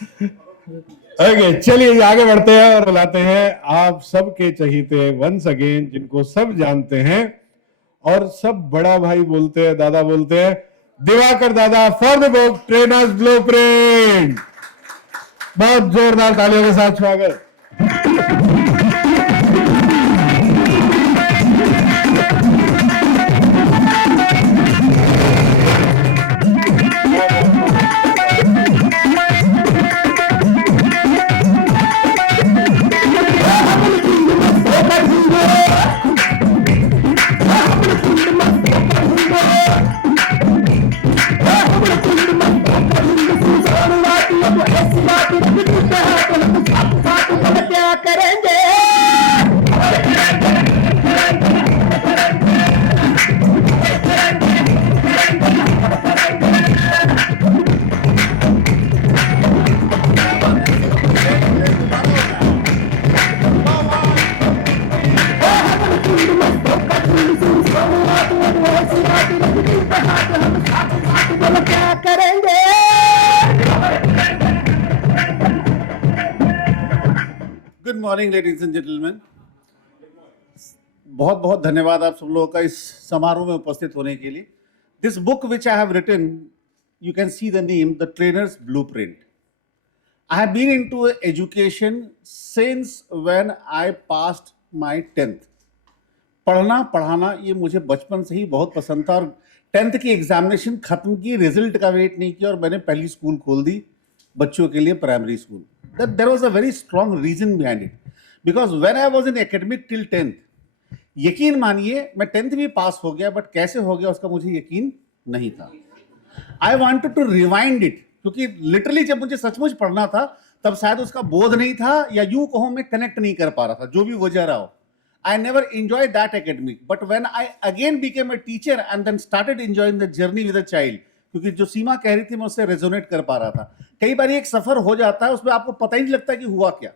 Okay, चलिए आगे बढ़ते हैं और बुलाते हैं आप सबके चहीते वंस अगेन, जिनको सब जानते हैं और सब बड़ा भाई बोलते हैं, दादा बोलते हैं, दिवाकर दादा for the book trainers blueprint. बहुत जोरदार तालियों के साथ स्वागत। क्या करेंगे? क्या करेंगे? Good morning ladies and gentleman, बहुत बहुत धन्यवाद आप सब लोगों का इस समारोह में उपस्थित होने के लिए। This book which I have written, you can see the name, the trainers blueprint. I have been into education since when I passed my 10th। पढ़ना पढ़ाना ये मुझे बचपन से ही बहुत पसंद था और 10th की एग्जामिनेशन खत्म की, रिजल्ट का वेट नहीं किया और मैंने पहली स्कूल खोल दी बच्चों के लिए, primary school. There was a very strong reason behind it, because when I was in academic till 10th, यकीन मानिए मैं 10th भी पास हो गया, बट कैसे हो गया उसका मुझे यकीन नहीं था। I wanted to rewind it, क्योंकि लिटरली जब मुझे सचमुच पढ़ना था तब शायद उसका बोध नहीं था, या यूं कहो मैं कनेक्ट नहीं कर पा रहा था, जो भी वजह रहा हो। I never enjoyed that academic, but when I again became a teacher and then started enjoying the journey with a child, क्योंकि जो सीमा कह रही थी मैं उससे रेजोनेट कर पा रहा था। कई बार एक सफर हो जाता है, उसमें आपको पता ही नहीं लगता कि हुआ क्या।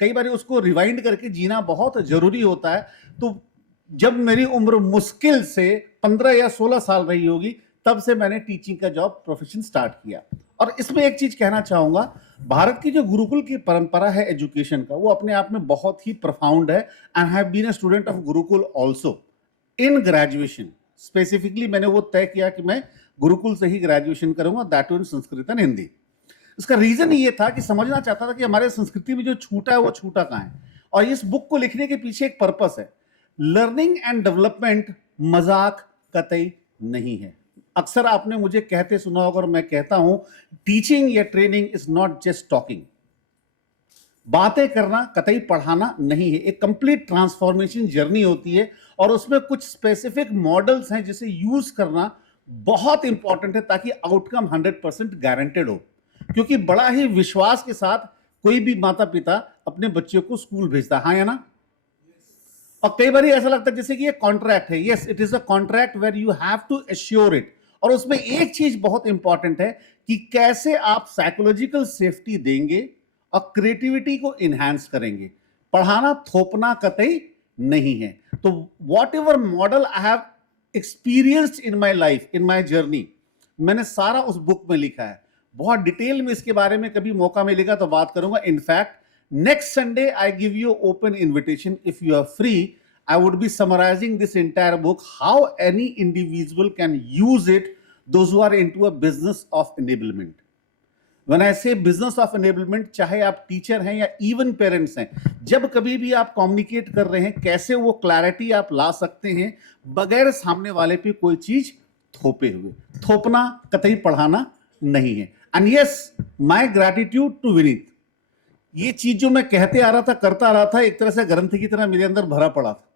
कई बार उसको रिवाइंड करके जीना बहुत जरूरी होता है। तो जब मेरी उम्र मुश्किल से 15 या 16 साल रही होगी, तब से मैंने टीचिंग का जॉब प्रोफेशन स्टार्ट किया। और इसमें एक चीज कहना चाहूंगा, भारत की जो गुरुकुल की परंपरा है एजुकेशन का, वो अपने आप में बहुत ही प्रोफाउंड है। And have been a student of Gurukul also in graduation. Specifically मैंने वो तय किया कि मैं गुरुकुल से ही ग्रेजुएशन करूंगा, that in Sanskrit and Hindi. इसका रीजन ये था कि समझना चाहता था कि हमारे संस्कृति में जो छूटा है वो छूटा कहाँ है। और इस बुक को लिखने के पीछे एक पर्पस है। लर्निंग एंड डेवलपमेंट मजाक कतई नहीं है। अक्सर आपने मुझे कहते सुना होगा और मैं कहता हूं, टीचिंग या training is not just talking. बातें करना, कतई पढ़ाना नहीं है। एक कंप्लीट ट्रांसफॉर्मेशन जर्नी होती है और उसमें कुछ स्पेसिफिक मॉडल्स हैं जिसे यूज करना बहुत इंपॉर्टेंट है, ताकि आउटकम 100% गारंटेड हो। क्योंकि बड़ा ही विश्वास के साथ कोई भी माता पिता अपने बच्चों को स्कूल भेजता है, हाँ या ना? और कई बार ऐसा लगता है जैसे कि ये कॉन्ट्रैक्ट है। Yes, it is a contract where you have to assure it. और उसमें एक चीज बहुत इंपॉर्टेंट है कि कैसे आप साइकोलॉजिकल सेफ्टी देंगे और क्रिएटिविटी को इनहैंस करेंगे। पढ़ाना थोपना कतई नहीं है। तो what ever model I have experienced in my life, in my journey, मैंने सारा उस बुक में लिखा है। बहुत डिटेल में इसके बारे में कभी मौका मिलेगा तो बात करूंगा। In fact next Sunday I give you open invitation, if you are free, I would be summarizing this entire book, how any individual can use it, those who are into a business of enablement. When I say business of enablement, चाहे आप teacher हैं या even parents हैं, जब कभी भी आप communicate कर रहे हैं, कैसे वो क्लैरिटी आप ला सकते हैं बगैर सामने वाले पे कोई चीज थोपे हुए। थोपना कतई पढ़ाना नहीं है। And yes, my gratitude to Vineet. ये चीज जो मैं कहते आ रहा था, करता आ रहा था, एक तरह से ग्रंथ की तरह मेरे अंदर भरा पड़ा था।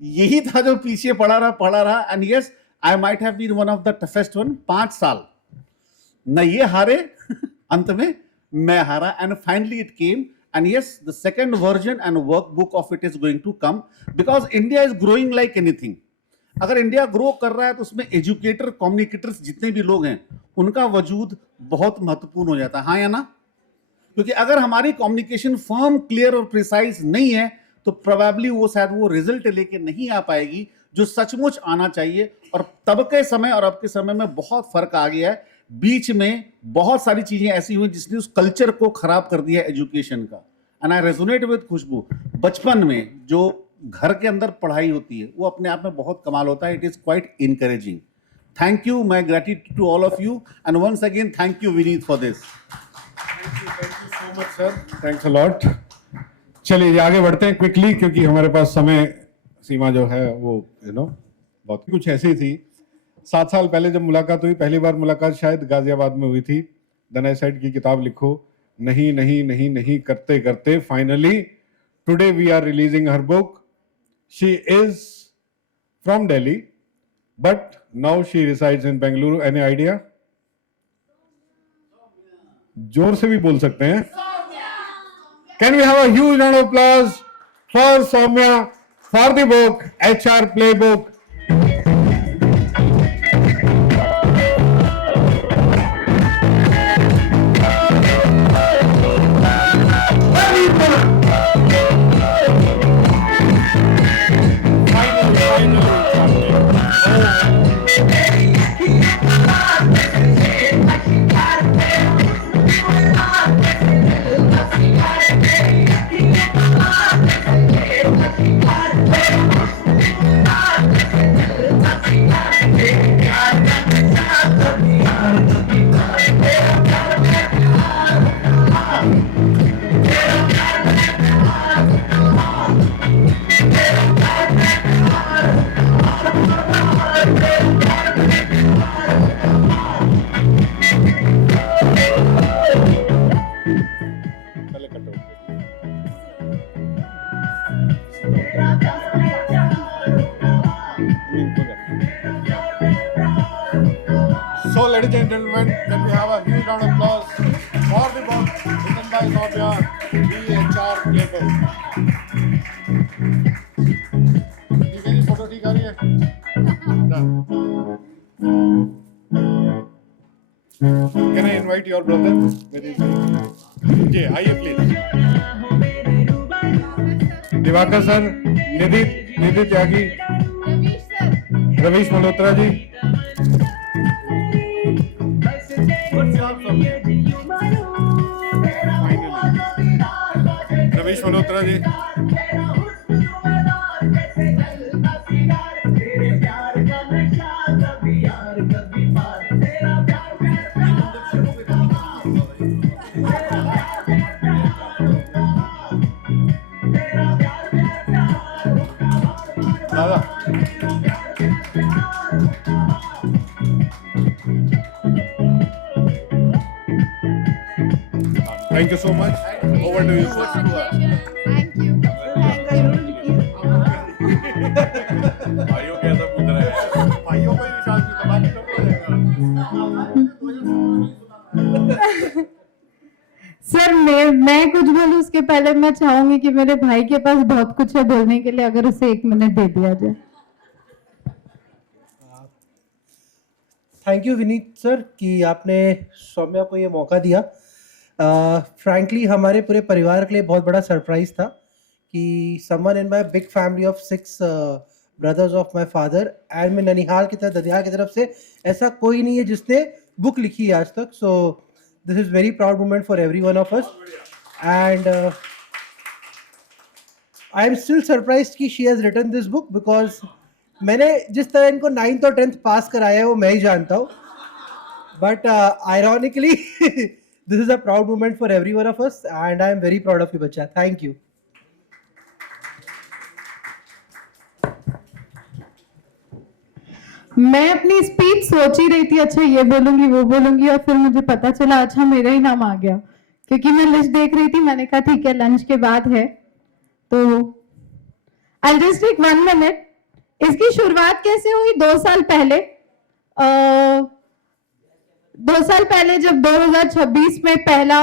यही था जो पीछे पड़ा रहा। And yes, I might have been one of the toughest one. 5 साल न ये हारे अंत में मैं हारा, and finally it came. And yes, the second version and workbook of it is going to come, because India is growing like anything. अगर India grow कर रहा है तो उसमें एजुकेटर, कम्युनिकेटर्स जितने भी लोग हैं, उनका वजूद बहुत महत्वपूर्ण हो जाता है, हाँ या ना? क्योंकि अगर हमारी कम्युनिकेशन फर्म, क्लियर और प्रिसाइज नहीं है तो प्रोबेबली वो शायद वो रिजल्ट लेके नहीं आ पाएगी जो सचमुच आना चाहिए। और तब के समय और अब के समय में बहुत फर्क आ गया है। बीच में बहुत सारी चीजें ऐसी हुई जिसने उस कल्चर को खराब कर दिया एजुकेशन का। एंड आई रेजोनेट विद खुशबू, बचपन में जो घर के अंदर पढ़ाई होती है वो अपने आप में बहुत कमाल होता है। It is quite encouraging. Thank you, my gratitude to all of you and once again thank you Vineet for this. So much sir, thanks a lot. चलिए ये आगे बढ़ते हैं क्विकली, क्योंकि हमारे पास समय सीमा जो है वो बहुत कुछ ऐसी थी। 7 साल पहले जब मुलाकात हुई, पहली बार मुलाकात शायद गाजियाबाद में हुई थी। देन आई सेड की किताब लिखो, नहीं नहीं नहीं नहीं करते करते finally today we are releasing her book. She is from Delhi but now she resides in Bengaluru. Any idea? जोर से भी बोल सकते हैं। Can we have a huge round of applause for Saumya for the book HR Playbook? So, ladies and gentlemen, can we have a huge round of applause for the book written by Soumya, The HR Playbook? ठीक है जी, photo ठीक आ रही है? Can I invite your brother? जी, आइए please. Diwakar sir, निधि त्यागी, रवीश मल्होत्रा जी, रवीश मल्होत्रा जी, दादा Thank you so much. Over to you, sir. Thank you. भाइयों कैसा पूछ रहे हैं? भाइयों को ही शादी करवानी तो सर मैं कुछ बोलूं उसके पहले मैं चाहूंगी कि मेरे भाई के पास बहुत कुछ है बोलने के लिए, अगर उसे 1 मिनट दे दिया जाए। थैंक यू विनीत सर कि आपने सौम्या को ये मौका दिया। फ्रैंकली हमारे पूरे परिवार के लिए बहुत बड़ा सरप्राइज था कि someone in my big family of 6 brothers of my father and मैं ननिहाल की तरफ ददियाल की तरफ से ऐसा कोई नहीं है जिसने बुक लिखी है आज तक। So this is very proud moment for every one of us and I am still surprised कि she has written this book because मैंने जिस तरह इनको 9th और 10th पास कराया है वो मैं ही जानता हूँ, but ironically this is a proud moment for every one of us and I am very proud of you बच्चा। Thank you. मैं अपनी स्पीच सोच ही रही थी, अच्छा ये बोलूंगी वो बोलूंगी, और फिर मुझे पता चला अच्छा मेरा ही नाम आ गया, क्योंकि मैं लिस्ट देख रही थी। मैंने कहा ठीक है लंच के बाद है तो आई जस्ट टेक 1 मिनट। इसकी शुरुआत कैसे हुई? 2 साल पहले 2 साल पहले जब 2026 में पहला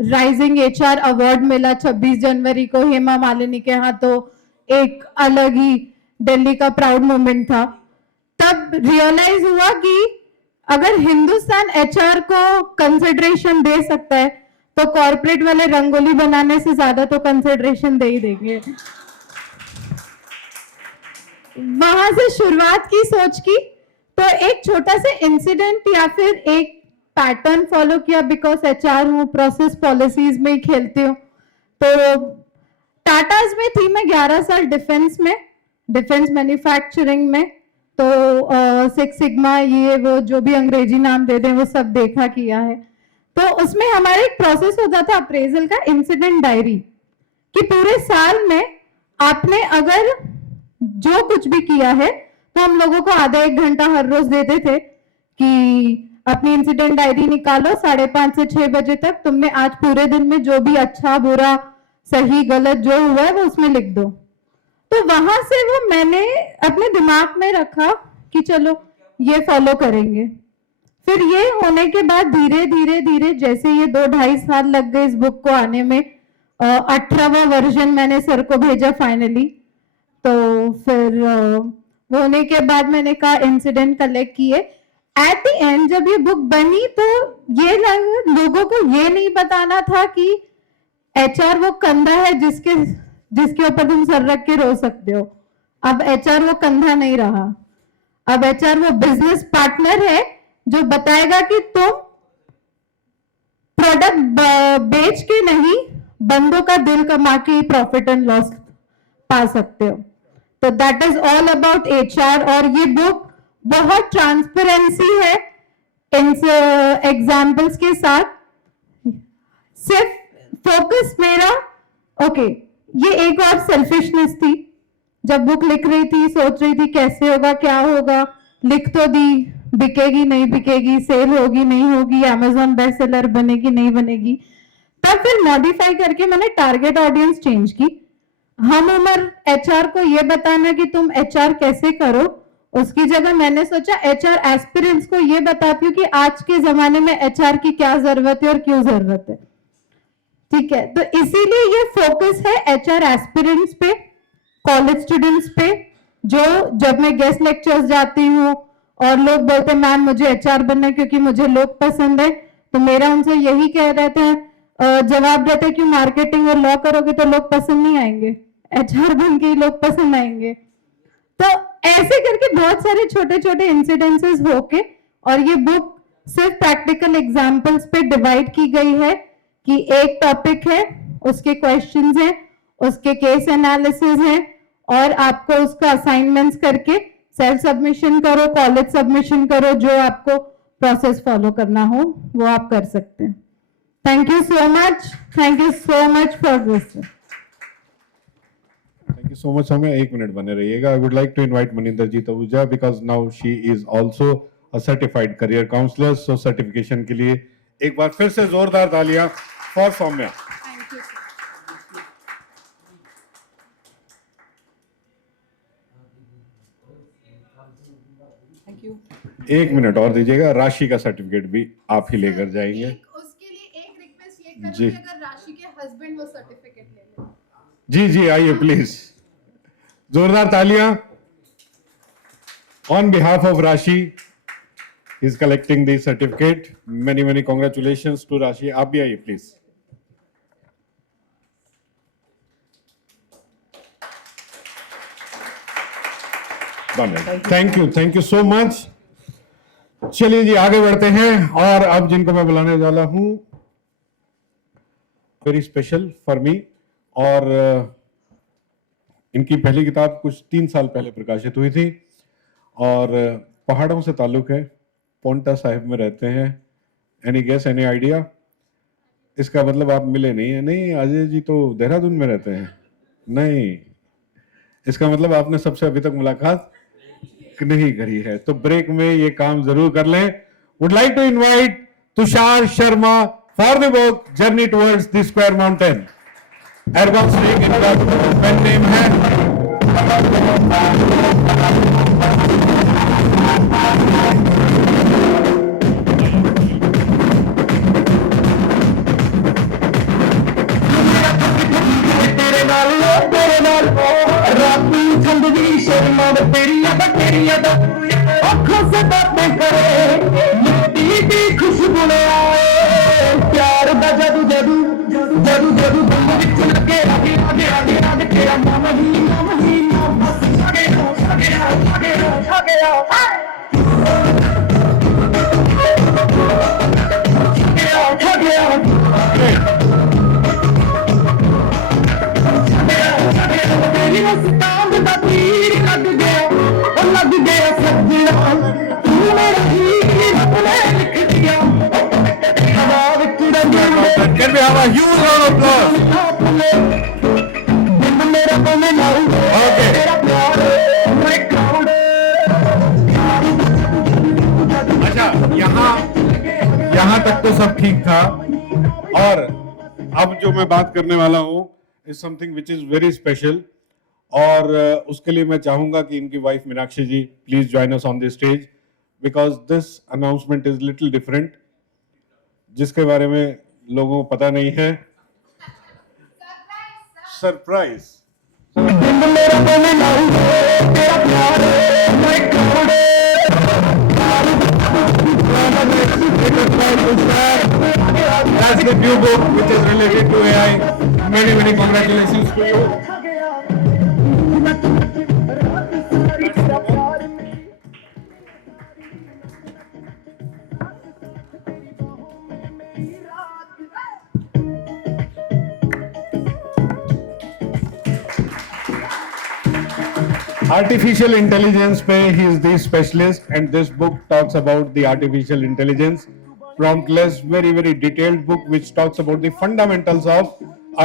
राइजिंग HR अवार्ड मिला 26 जनवरी को हेमा मालिनी के हाथों, एक अलग ही दिल्ली का प्राउड मोमेंट था। तब रियलाइज हुआ कि अगर हिंदुस्तान HR को कंसिडरेशन दे सकता है तो कॉर्पोरेट वाले रंगोली बनाने से ज्यादा तो कंसिडरेशन दे ही देंगे। वहां से शुरुआत की सोच की, तो एक छोटा सा इंसिडेंट या फिर एक पैटर्न फॉलो किया, बिकॉज एचआर हूँ, प्रोसेस पॉलिसीज में ही खेलती हूँ। तो टाटाज में थी मैं 11 साल डिफेंस में, डिफेंस मैन्युफैक्चरिंग में। तो सिक्स सिग्मा ये वो जो भी अंग्रेजी नाम दे दें वो सब देखा किया है। तो उसमें हमारा एक प्रोसेस होता था अप्रेजल का, इंसिडेंट डायरी, कि पूरे साल में आपने अगर जो कुछ भी किया है तो हम लोगों को आधा 1 घंटा हर रोज देते थे कि अपनी इंसिडेंट डायरी निकालो, 5:30 से 6 बजे तक तुमने आज पूरे दिन में जो भी अच्छा बुरा सही गलत जो हुआ है वो उसमें लिख दो। तो वहां से वो मैंने अपने दिमाग में रखा कि चलो ये फॉलो करेंगे। फिर ये होने के बाद धीरे धीरे धीरे जैसे ये 2-2.5 साल लग गए इस बुक को आने में, 18वां वर्जन मैंने सर को भेजा फाइनली। तो फिर वो होने के बाद मैंने कहा इंसिडेंट कलेक्ट किए। एट द एंड जब ये बुक बनी तो ये लोगों को ये नहीं बताना था कि एचआर वो कंधा है जिसके ऊपर तुम सर रख के रो सकते हो। अब एचआर वो कंधा नहीं रहा, अब एचआर वो बिजनेस पार्टनर है जो बताएगा कि तुम प्रोडक्ट बेच के नहीं, बंदों का दिल कमा के प्रॉफिट एंड लॉस पा सकते हो। तो that is all about HR. और ये बुक बहुत ट्रांसपेरेंसी है इन एग्जाम्पल्स के साथ। सिर्फ फोकस मेरा ये एक और सेल्फिशनेस थी। जब बुक लिख रही थी सोच रही थी कैसे होगा क्या होगा, लिख तो दी, बिकेगी नहीं बिकेगी, सेल होगी नहीं होगी, अमेजोन बेस्ट सेलर बनेगी नहीं बनेगी। तब फिर मॉडिफाई करके मैंने टारगेट ऑडियंस चेंज की। हम उम्र एचआर को ये बताना कि तुम एचआर कैसे करो, उसकी जगह मैंने सोचा एचआर एस्पिरेंट्स को ये बताती हूँ कि आज के जमाने में एचआर की क्या जरूरत है और क्यों जरूरत है। ठीक है, तो इसीलिए ये फोकस है एचआर एस्पिरेंट्स पे, कॉलेज स्टूडेंट्स पे। जो जब मैं गेस्ट लेक्चर्स जाती हूँ और लोग बोलते हैं मैम मुझे एचआर बनना है क्योंकि मुझे लोग पसंद है, तो मेरा उनसे यही कह रहते हैं जवाब देते हैं कि मार्केटिंग और लॉ करोगे तो लोग पसंद नहीं आएंगे, एचआर बन के ही लोग पसंद आएंगे। तो ऐसे करके बहुत सारे छोटे छोटे इंसिडेंसेस होके और ये बुक सिर्फ प्रैक्टिकल एग्जाम्पल्स पे डिवाइड की गई है कि एक टॉपिक है, उसके क्वेश्चंस हैं, उसके केस एनालिसिस हैं और आपको उसका असाइनमेंट्स करके सेल्फ सबमिशन करो, कॉलेज सबमिशन करो, जो आपको प्रोसेस फॉलो करना हो वो आप कर सकते हैं। Thank you so much for this. Thank you so much, हमें 1 मिनट बने रहिएगा। I would like to invite Maninderjeet Ahuja because now she is also a certified career counselor. So certification के लिए एक बार फिर से जोरदार तालियां for सौम्या। एक मिनट और दीजिएगा, राशि का सर्टिफिकेट भी आप ही लेकर जाएंगे। उसके लिए एक रिक्वेस्ट ये जी। करूंगी, अगर राशि के हस्बैंड वो सर्टिफिकेट ले लें। जी जी आइए प्लीज, जोरदार तालियां। On behalf of Rashi is collecting the certificate. Many congratulations to Rashi. आप भी आइए please. Thank you so much. चलिए जी आगे बढ़ते हैं और अब जिनको मैं बुलाने वाला हूं, वेरी स्पेशल फॉर मी, और इनकी पहली किताब कुछ 3 साल पहले प्रकाशित हुई थी और पहाड़ों से ताल्लुक है, पोंटा साहिब में रहते हैं। Any guess, any idea? इसका मतलब आप मिले नहीं है? नहीं, अजय जी तो देहरादून में रहते हैं। नहीं, इसका मतलब आपने सबसे अभी तक मुलाकात नहीं करी है। तो ब्रेक में ये काम जरूर कर लें। Would like to invite Tushar Sharma for the book journey towards the square mountain. Advance link इनका पेन नेम है। राती ठंडी शर्मा तेरी आंखों से बातें करे, मिट्टी की खुशबू ले आए, प्यार दा जादू जादू जादू जादू दिल विच लगे आगे आगे आगे आगे तेरा नाम ही नाम बस आगे Can we have a huge round of applause? दिन मेरा तो मिलाऊं Okay. तेरा प्यार मैं क्राउड अच्छा, यहाँ तक तो सब ठीक था, और अब जो मैं बात करने वाला हूँ is something which is very special, और उसके लिए मैं चाहूंगा कि इनकी wife Meenakshi ji please join us on the stage, because this announcement is little different, जिसके बारे में लोगों को पता नहीं है। सरप्राइज। दिन मेरा तो मिलाऊं तेरा प्यार मैं crowd That's the new book which is related to AI. Many congratulations to you. Artificial intelligence पे he is the specialist, and this book talks about the artificial intelligence. Promptless, very detailed book which talks about the fundamentals of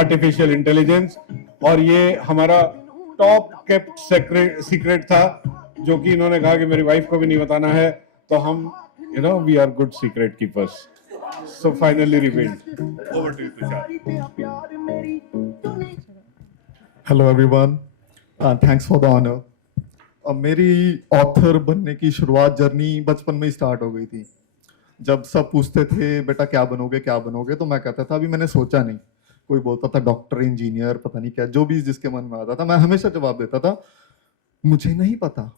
artificial intelligence. और ये हमारा top kept secret था, जो कि इन्होंने कहा कि मेरी वाइफ को भी नहीं बताना है, तो हम we are good secret keepers. So finally revealed. Over to you, Tushar. Hello everyone, thanks for the honour. मेरी ऑथर बनने की शुरुआत जर्नी बचपन में ही स्टार्ट हो गई थी। जब सब पूछते थे बेटा क्या बनोगे, तो मैं कहता था अभी मैंने सोचा नहीं। कोई बोलता था डॉक्टर, इंजीनियर, पता नहीं क्या, जो भी जिसके मन में आता था, मैं हमेशा जवाब देता था मुझे नहीं पता।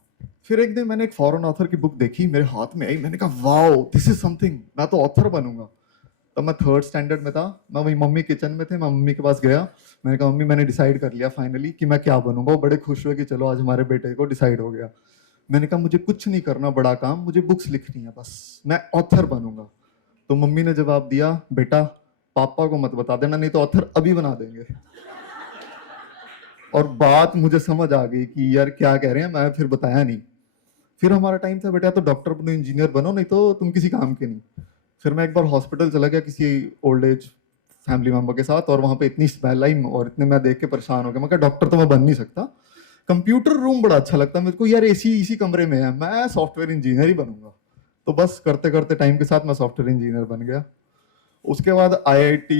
फिर एक दिन मैंने एक फॉरेन ऑथर की बुक देखी, मेरे हाथ में आई, मैंने कहा वाओ दिस इज समथिंग, मैं तो ऑथर बनूंगा। तब मैं 3rd स्टैंडर्ड में था, मैं वही मम्मी किचन में थे, मैं मम्मी के पास गया, मैंने कहा मम्मी मैंने डिसाइड कर लिया फाइनली कि मैं क्या बनूंगा। वो बड़े खुश हुए कि चलो आज हमारे बेटे को डिसाइड हो गया। मैंने कहा मुझे कुछ नहीं करना बड़ा काम, मुझे बुक्स लिखनी है बस, मैं ऑथर बनूंगा। तो मम्मी ने जवाब दिया बेटा पापा को मत बता देना, नहीं तो ऑथर अभी बना देंगे। और बात मुझे समझ आ गई कि यार क्या कह रहे हैं, मैं फिर बताया नहीं। फिर हमारा टाइम था बेटा तो डॉक्टर बनो, इंजीनियर बनो, नहीं तो तुम किसी काम के नहीं। फिर मैं एक बार हॉस्पिटल चला गया किसी ओल्ड एज फैमिली मेंबर के साथ, और वहाँ पे इतनी स्मेल आई और इतने मैं देख के परेशान हो गया। मैं कहा डॉक्टर तो मैं बन नहीं सकता, कंप्यूटर रूम बड़ा अच्छा लगता है मेरे को यार, इसी कमरे में है, मैं सॉफ्टवेयर इंजीनियर ही बनूंगा। तो बस करते करते टाइम के साथ मैं सॉफ्टवेयर इंजीनियर बन गया। उसके बाद IIT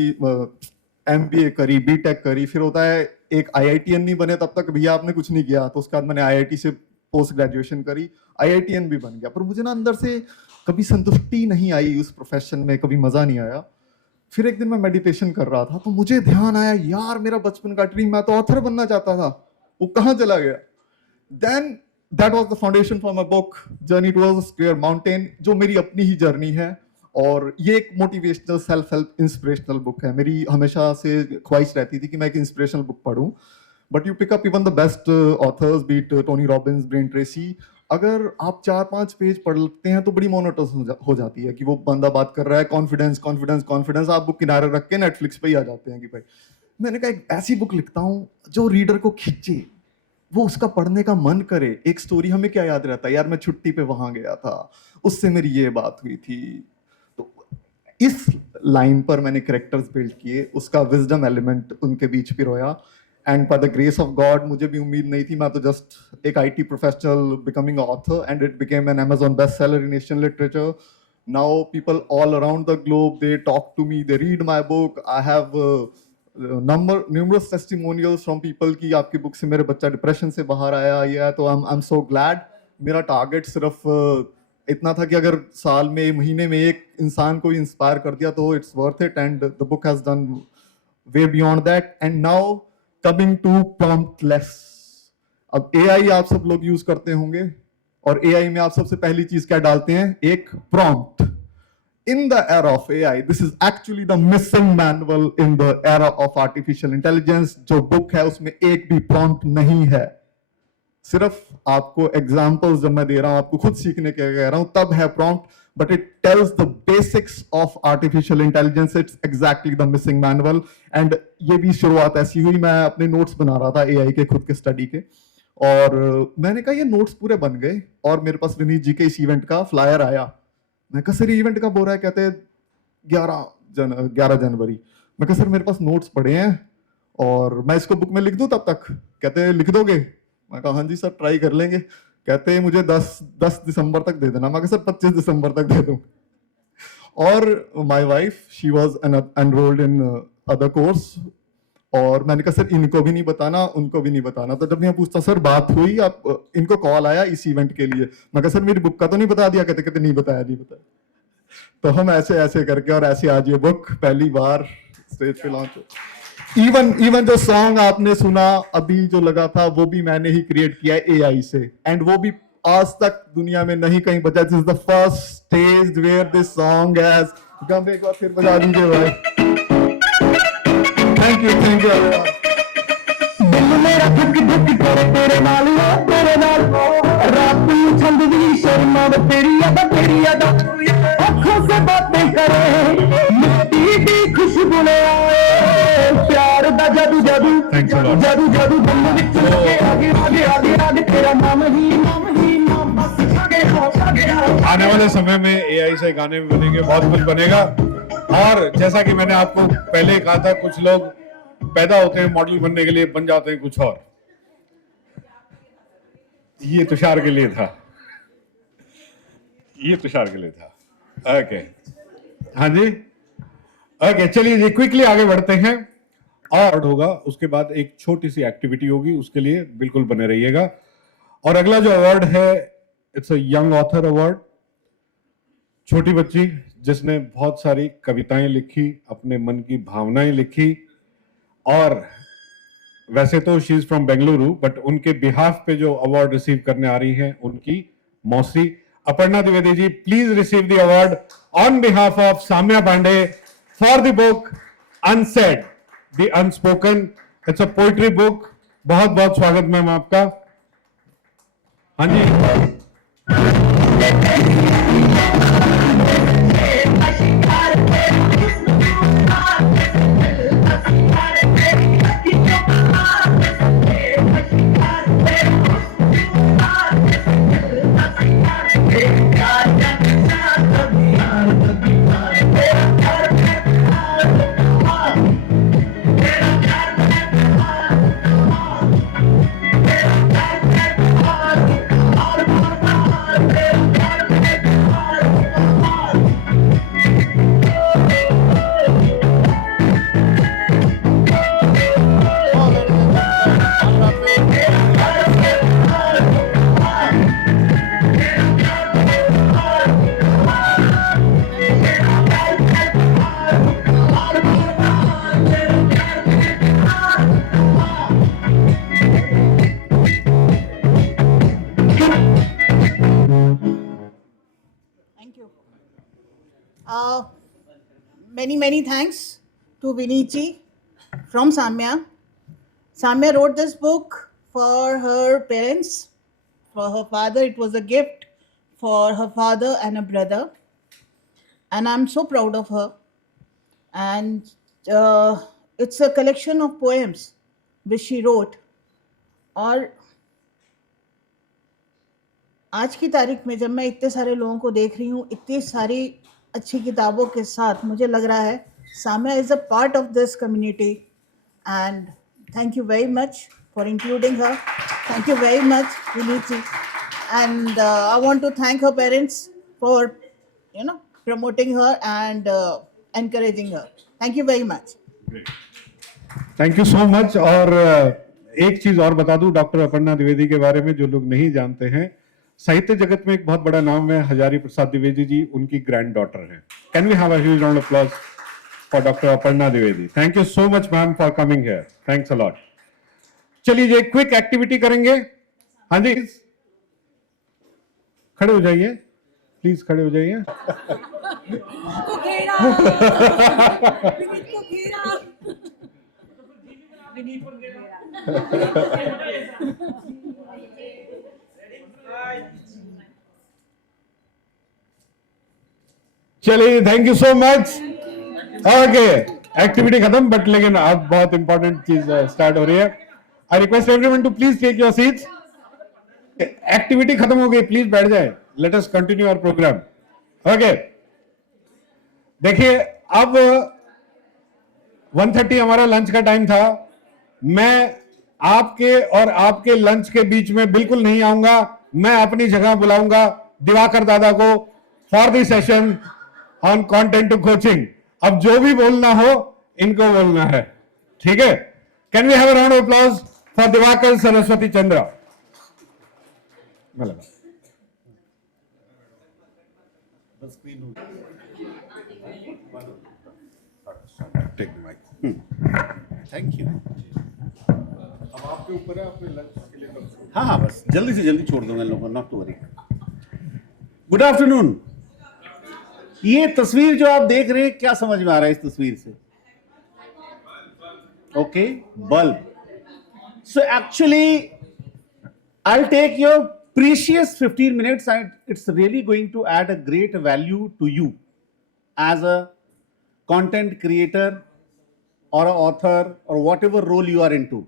MBA करी, BTech करी। फिर होता है एक IITian नहीं बने तब तक भैया आपने कुछ नहीं किया, तो उसके बाद मैंने IIT से पोस्ट ग्रेजुएशन करी, IITian भी बन गया। पर मुझे ना अंदर से कभी संतुष्टि नहीं आई उस प्रोफेशन में, कभी मजा नहीं आया। फिर एक दिन मैं मेडिटेशन कर रहा था तो मुझे ध्यान आया यार मेरा बचपन का ड्रीम, मैं तो ऑथर बनना चाहता था, वो कहाँ चला गया। Then that was the foundation for my book journey towards square mountain, जो मेरी अपनी ही जर्नी है। और ये एक motivational self help inspirational book है। मेरी हमेशा से ख्वाहिश रहती थी कि मैं एक इंस्पिरेशनल बुक पढूं, but you pick up even the best authors, beat Tony Robbins, Brian Tracy, अगर आप 4-5 पेज पढ़ लेते हैं तो बड़ी मोनोटोनस हो जाती है कि वो बंदा बात कर रहा है कॉन्फिडेंस कॉन्फिडेंस कॉन्फिडेंस, आप बुक किनारे रख के नेटफ्लिक्स पे ही आ जाते हैं कि भाई। मैंने कहा एक ऐसी बुक लिखता हूँ जो रीडर को खींचे, वो उसका पढ़ने का मन करे। एक स्टोरी हमें क्या याद रहता है यार, मैं छुट्टी पे वहां गया था, उससे मेरी ये बात हुई थी। तो इस लाइन पर मैंने कैरेक्टर्स बिल्ड किए, उसका विजडम एलिमेंट उनके बीच पिरोया। And by the grace of God, मुझे भी उम्मीद नहीं थी, मैं तो जस्ट एक IT professional becoming author, and it became an Amazon best seller in Asian literature. Now people all around the globe they talk to me, they read my book. I have numerous testimonials from people कि आपकी book से मेरे बच्चा depression से बाहर आया, या तो आई एम सो ग्लैड। मेरा टारगेट सिर्फ इतना था कि अगर साल में महीने में एक इंसान को इंस्पायर कर दिया तो it's worth it, and the book has done way beyond that. And now coming to Promptless. अब AI आप सब लोग यूज करते होंगे, और AI में आप सबसे पहली चीज क्या डालते हैं, एक prompt. In the era of AI, this is actually the missing manual in the era of artificial intelligence. जो बुक है उसमें एक भी प्रॉम्प्ट नहीं है, सिर्फ आपको एग्जांपल्स जब मैं दे रहा हूं, आपको खुद सीखने के कह रहा हूं, तब है prompt. But it tells the basics of artificial intelligence, it's exactly the missing manual. And ये भी शुरुआत ऐसी हुई, मैं अपने नोट्स बना रहा था AI के खुद के स्टडी के, और मैंने कहा ये नोट्स पूरे बन गए, और मेरे पास विनीत जी के इस इवेंट का फ्लायर आया। मैं कहा सर इवेंट कब हो रहा है, कहते 11 11 जनवरी। मैं कहा सर मेरे पास नोट्स पड़े हैं और मैं इसको बुक में लिख दूं तब तक? कहते हैं लिख दोगे? मैं कहा हाँ जी सर ट्राई कर लेंगे। कहते हैं मुझे 10 दिसंबर तक दे देना। मैं कहा सर 25 दिसंबर तक दे दूं। और my wife she was enrolled in other course, और मैंने कहा सर इनको भी नहीं बताना उनको भी नहीं बताना। तो जब मैं पूछता सर बात हुई, आप इनको कॉल आया इस इवेंट के लिए? मैं कहा सर मेरी बुक का तो नहीं बता दिया? कहते कहते नहीं बताया नहीं बताया। तो हम ऐसे ऐसे करके और ऐसे आज ये बुक पहली बार स्टेज पे लॉन्च हो। इवन जो सॉन्ग आपने सुना अभी जो लगा था वो भी मैंने ही क्रिएट किया एआई से, एंड वो भी आज तक दुनिया में नहीं कहीं बजा। This is the first stage where this song has come. एक बार फिर बजा दीजिए भाई। थैंक यू दिल मेरा धुक धुक करे तेरे नाल रात ਨੂੰ छंदवी शर्मा तेरी यादा आंखों से बातें करे मिट्टी की खुशबू ले आए प्यार दा जादू जादू जादू जादू दिल विच लगे आगे आगे आगे आगे तेरा नाम ही नाम बस आगे आने वाले समय में एआई से गाने भी बनेंगे, बहुत कुछ बनेगा। और जैसा कि मैंने आपको पहले ही कहा था, कुछ लोग पैदा होते हैं मॉडल बनने के लिए, बन जाते हैं कुछ और। ये तुषार के लिए था, ये तुषार के लिए था। ओके, हाँ जी, ओके, चलिए जी क्विकली आगे बढ़ते हैं। और होगा उसके बाद एक छोटी सी एक्टिविटी होगी, उसके लिए बिल्कुल बने रहिएगा। और अगला जो अवार्ड है, it's a young author award. छोटी बच्ची जिसने बहुत सारी कविताएं लिखी, अपने मन की भावनाएं लिखी, और वैसे तो she is from Bengaluru, but उनके बिहाफ पे जो अवार्ड रिसीव करने आ रही हैं उनकी मौसी Aparna Dwivedi ji, please receive the award on behalf of Saamya Pandey for the book unsaid the unspoken. It's a poetry book. बहुत बहुत स्वागत मैम आपका। हाँ जी, Many thanks to Vinitji from Samya. Samya wrote this book for her parents, for her father. It was a gift for her father and a brother, and I'm so proud of her. And it's a collection of poems which she wrote. और आज की तारीख में जब मैं इतने सारे लोगों को देख रही हूँ, इतनी सारी अच्छी किताबों के साथ, मुझे लग रहा है Samya is a part of this community. And thank you very much for including her. Thank you very much Vineet ji. And I want to thank her parents for promoting her and encouraging her. Thank you very much. Thank you so much. और एक चीज और बता दूं doctor Aparna Dwivedi के बारे में, जो लोग नहीं जानते हैं, साहित्य जगत में एक बहुत बड़ा नाम है हजारी प्रसाद द्विवेदी जी, उनकी ग्रैंड डॉटर है। Can we have a huge round of applause for doctor Aparna Dwivedi. Thank you so much ma'am for coming here. Thanks a lot. चलिए ये क्विक एक्टिविटी करेंगे। हाँ जी, खड़े हो जाइए प्लीज, खड़े हो जाइए। चलिए thank you so much. Okay, activity खत्म, बट लेकिन अब बहुत इंपॉर्टेंट चीज स्टार्ट हो रही है। I request everyone to please take your seats. Activity खत्म हो गई, प्लीज बैठ जाए। Let us continue our programme. Okay, देखिए अब 1:30 हमारा लंच का टाइम था। मैं आपके और आपके लंच के बीच में बिल्कुल नहीं आऊंगा। मैं अपनी जगह बुलाऊंगा दिवाकर दादा को for the session on content coaching. अब जो भी बोलना हो इनको बोलना है, ठीक है? Can we have a round of applause for Divakar Saraswati Chandra? Thank you. अब आपके ऊपर है, अपने लंच के लिए हाँ हाँ, बस जल्दी से जल्दी छोड़ दूंगा इन लोगों को, not to worry. Good afternoon. ये तस्वीर जो आप देख रहे हैं, क्या समझ में आ रहा है इस तस्वीर से? Okay, bulb. So actually I take your precious 15 minutes and it's really going to add a great value to you as a content creator or an author or whatever role you are into.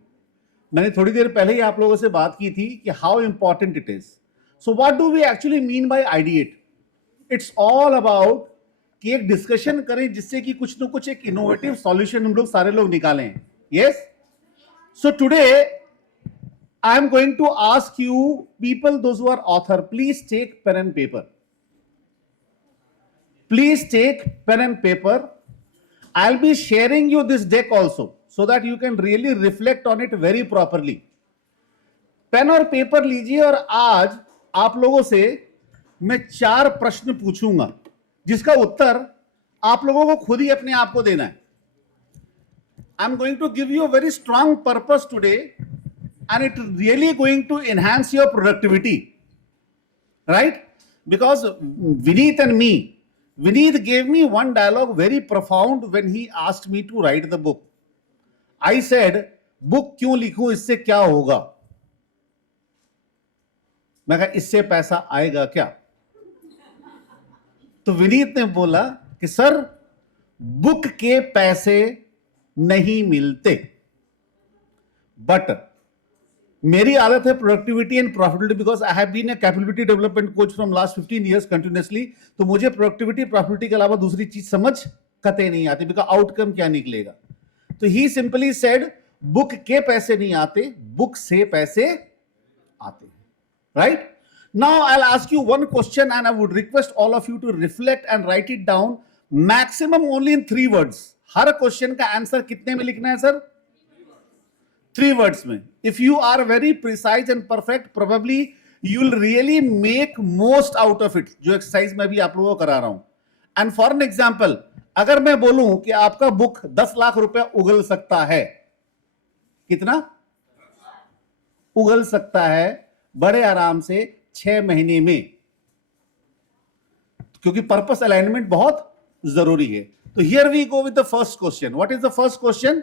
मैंने थोड़ी देर पहले ही आप लोगों से बात की थी कि how important it is. So what do we actually mean by ideate? It's all about कि एक डिस्कशन करें जिससे कि कुछ ना कुछ एक इनोवेटिव सॉल्यूशन हम लोग सारे लोग निकालें। Yes, so today I am going to ask you people, those who are author, please take pen and paper. Please take pen and paper. I'll be sharing you this deck also so that you can really reflect on it very properly. Pen और paper लीजिए और आज आप लोगों से मैं 4 प्रश्न पूछूंगा जिसका उत्तर आप लोगों को खुद ही अपने आप को देना है. I'm going to give you a very strong purpose today and it really going to enhance your productivity, right? Because Vineet and me, Vineet gave me one dialogue very profound when he asked me to write the book. I said, book क्यों लिखूं, इससे क्या होगा? मैं कहा इससे पैसा आएगा क्या? तो विनीत ने बोला कि सर बुक के पैसे नहीं मिलते, बट मेरी आदत है productivity and profitability, because I have been a capability development coach from last 15 years continuously. तो मुझे प्रोडक्टिविटी प्रॉफिटेबिलिटी के अलावा दूसरी चीज समझ कते नहीं आती, बिकॉज आउटकम क्या निकलेगा. तो ही सिंपली सेड बुक के पैसे नहीं आते, बुक से पैसे आते हैं, right? Now I will ask you one question and I would request all of you to reflect and write it down, maximum only in 3 words. हर क्वेश्चन का आंसर कितने में लिखना है सर? 3 words में. If you are very precise and perfect, probably you will really make most out of it. जो exercise मैं भी आप लोगों को करा रहा हूं. And for an example, अगर मैं बोलूं कि आपका बुक 10 लाख रुपया उगल सकता है, कितना उगल सकता है? बड़े आराम से 6 महीने में, क्योंकि पर्पस अलाइनमेंट बहुत जरूरी है. तो here we go with the first question. What is the first question?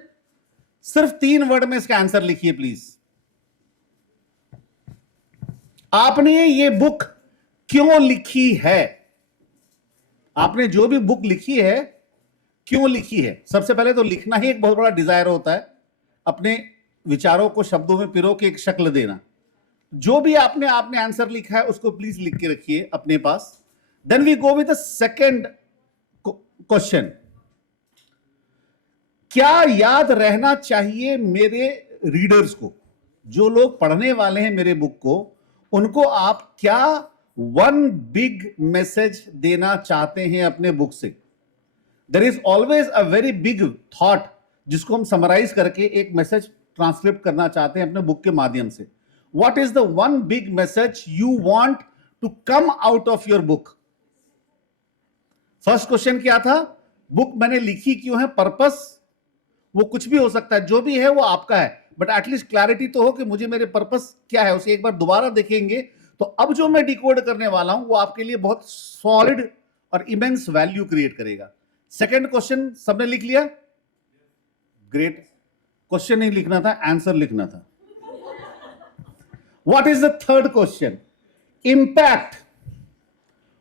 सिर्फ 3 वर्ड में इसका आंसर लिखिए प्लीज. आपने ये बुक क्यों लिखी है? आपने जो भी बुक लिखी है क्यों लिखी है? सबसे पहले तो लिखना ही एक बहुत बड़ा डिजायर होता है, अपने विचारों को शब्दों में पिरो के एक शक्ल देना. जो भी आपने आंसर लिखा है उसको प्लीज लिख के रखिए अपने पास. Then we go with the second question. क्या याद रहना चाहिए मेरे रीडर्स को? जो लोग पढ़ने वाले हैं मेरे बुक को, उनको आप क्या 1 बिग मैसेज देना चाहते हैं अपने बुक से? There is always a very big thought जिसको हम समराइज करके एक मैसेज ट्रांसक्रिप्ट करना चाहते हैं अपने बुक के माध्यम से. What is the 1 big message you want to come out of your book? First question क्या था? बुक मैंने लिखी क्यों है? पर्पस वो कुछ भी हो सकता है, जो भी है वो आपका है, बट एटलीस्ट क्लैरिटी तो हो कि मुझे मेरे पर्पस क्या है. उसे एक बार दोबारा देखेंगे तो अब जो मैं डिकोड करने वाला हूं वो आपके लिए बहुत सॉलिड और इमेंस वैल्यू क्रिएट करेगा. सेकंड क्वेश्चन सबने लिख लिया? ग्रेट. क्वेश्चन नहीं लिखना था, आंसर लिखना था. What is the third question? Impact.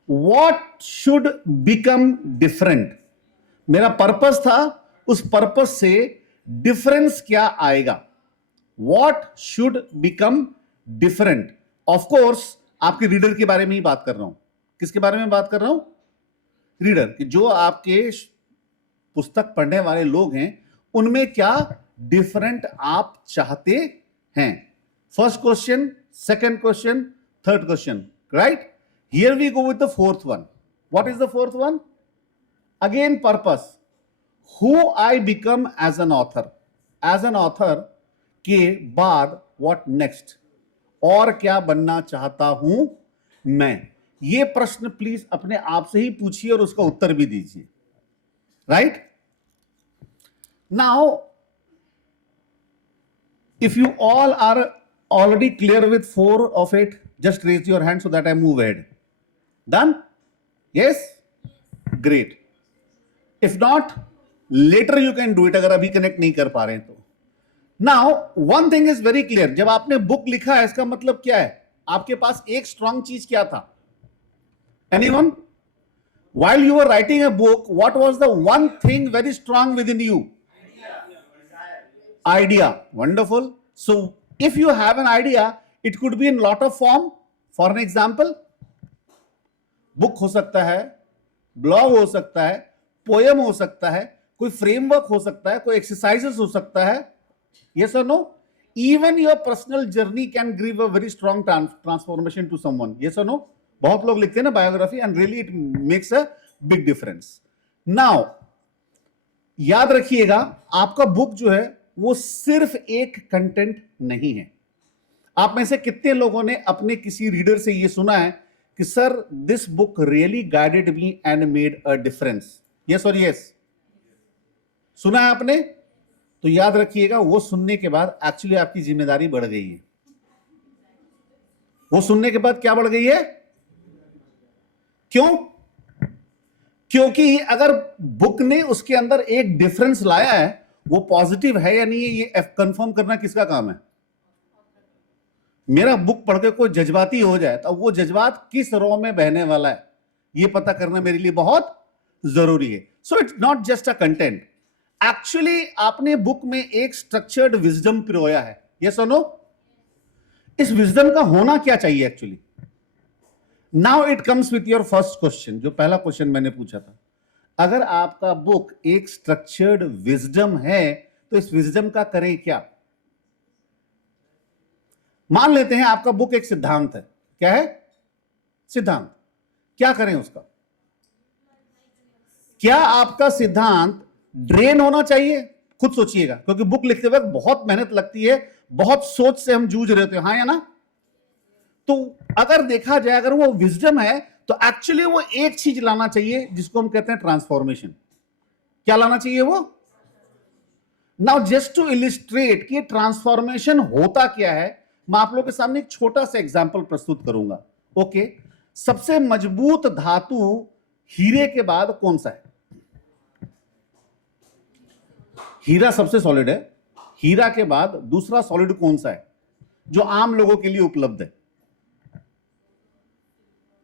What should become different? मेरा पर्पस था, उस पर्पस से डिफरेंस क्या आएगा? What should become different? Of course आपके रीडर के बारे में ही बात कर रहा हूं. किसके बारे में बात कर रहा हूं? रीडर. कि जो आपके पुस्तक पढ़ने वाले लोग हैं उनमें क्या डिफरेंट आप चाहते हैं? First question, second question, third question, right? Here we go with the fourth one. What is the fourth one? Again purpose. Who I become as an author. As an author के बाद what next? और क्या बनना चाहता हूं मैं? ये प्रश्न प्लीज अपने आप से ही पूछिए और उसका उत्तर भी दीजिए. Right? Now if you all are already clear with 4 of it, just raise your hand so that I move ahead. Done? Yes? Great. If not, later you can do it अगर अभी कनेक्ट नहीं कर पा रहे हैं तो. Now, one thing is very clear. जब आपने बुक लिखा है इसका मतलब क्या है? आपके पास एक स्ट्रांग चीज क्या था? Anyone? While you were writing a book, what was the one thing very strong within you? Idea. Wonderful. So if you have an idea, it could be in lot of form. For an example, book हो सकता है, blog हो सकता है, poem हो सकता है, कोई framework हो सकता है, कोई exercises हो सकता है. Yes or no? Even your personal journey can give a very strong transformation to someone. Yes or no? बहुत लोग लिखते हैं ना biography and really it makes a big difference. Now, याद रखिएगा आपका बुक जो है वो सिर्फ एक कंटेंट नहीं है. आप में से कितने लोगों ने अपने किसी रीडर से ये सुना है कि sir this book really guided me and made a difference? Yes और यस? सुना है आपने? तो याद रखिएगा वो सुनने के बाद एक्चुअली आपकी जिम्मेदारी बढ़ गई है. वो सुनने के बाद क्या बढ़ गई है? क्यों? क्योंकि अगर बुक ने उसके अंदर एक डिफरेंस लाया है, वो पॉजिटिव है या नहीं है ये कंफर्म करना किसका काम है? मेरा बुक पढ़ के कोई जज्बाती हो जाए तो वो जज्बात किस रो में बहने वाला है ये पता करना मेरे लिए बहुत जरूरी है. So it's not just a content. Actually आपने बुक में एक स्ट्रक्चर्ड विजडम पिरोया है. यस और नो? इस विजडम का होना क्या चाहिए actually? Now it comes with your first question. जो पहला क्वेश्चन मैंने पूछा था, अगर आपका बुक एक स्ट्रक्चर्ड विजडम है तो इस विजडम का करें क्या? मान लेते हैं आपका बुक एक सिद्धांत है. क्या है? सिद्धांत. क्या करें उसका? क्या आपका सिद्धांत ड्रेन होना चाहिए? खुद सोचिएगा, क्योंकि बुक लिखते वक्त बहुत मेहनत लगती है, बहुत सोच से हम जूझ रहे होते हैं. हाँ या ना? तो अगर देखा जाए अगर वो विजडम है तो एक्चुअली वो एक चीज लाना चाहिए जिसको हम कहते हैं ट्रांसफॉर्मेशन. क्या लाना चाहिए वो? नाउ जस्ट टू इलिस्ट्रेट कि ट्रांसफॉर्मेशन होता क्या है, मैं आप लोगों के सामने एक छोटा सा एग्जांपल प्रस्तुत करूंगा. ओके? सबसे मजबूत धातु हीरे के बाद कौन सा है? हीरा सबसे सॉलिड है. हीरा के बाद दूसरा सॉलिड कौन सा है जो आम लोगों के लिए उपलब्ध है?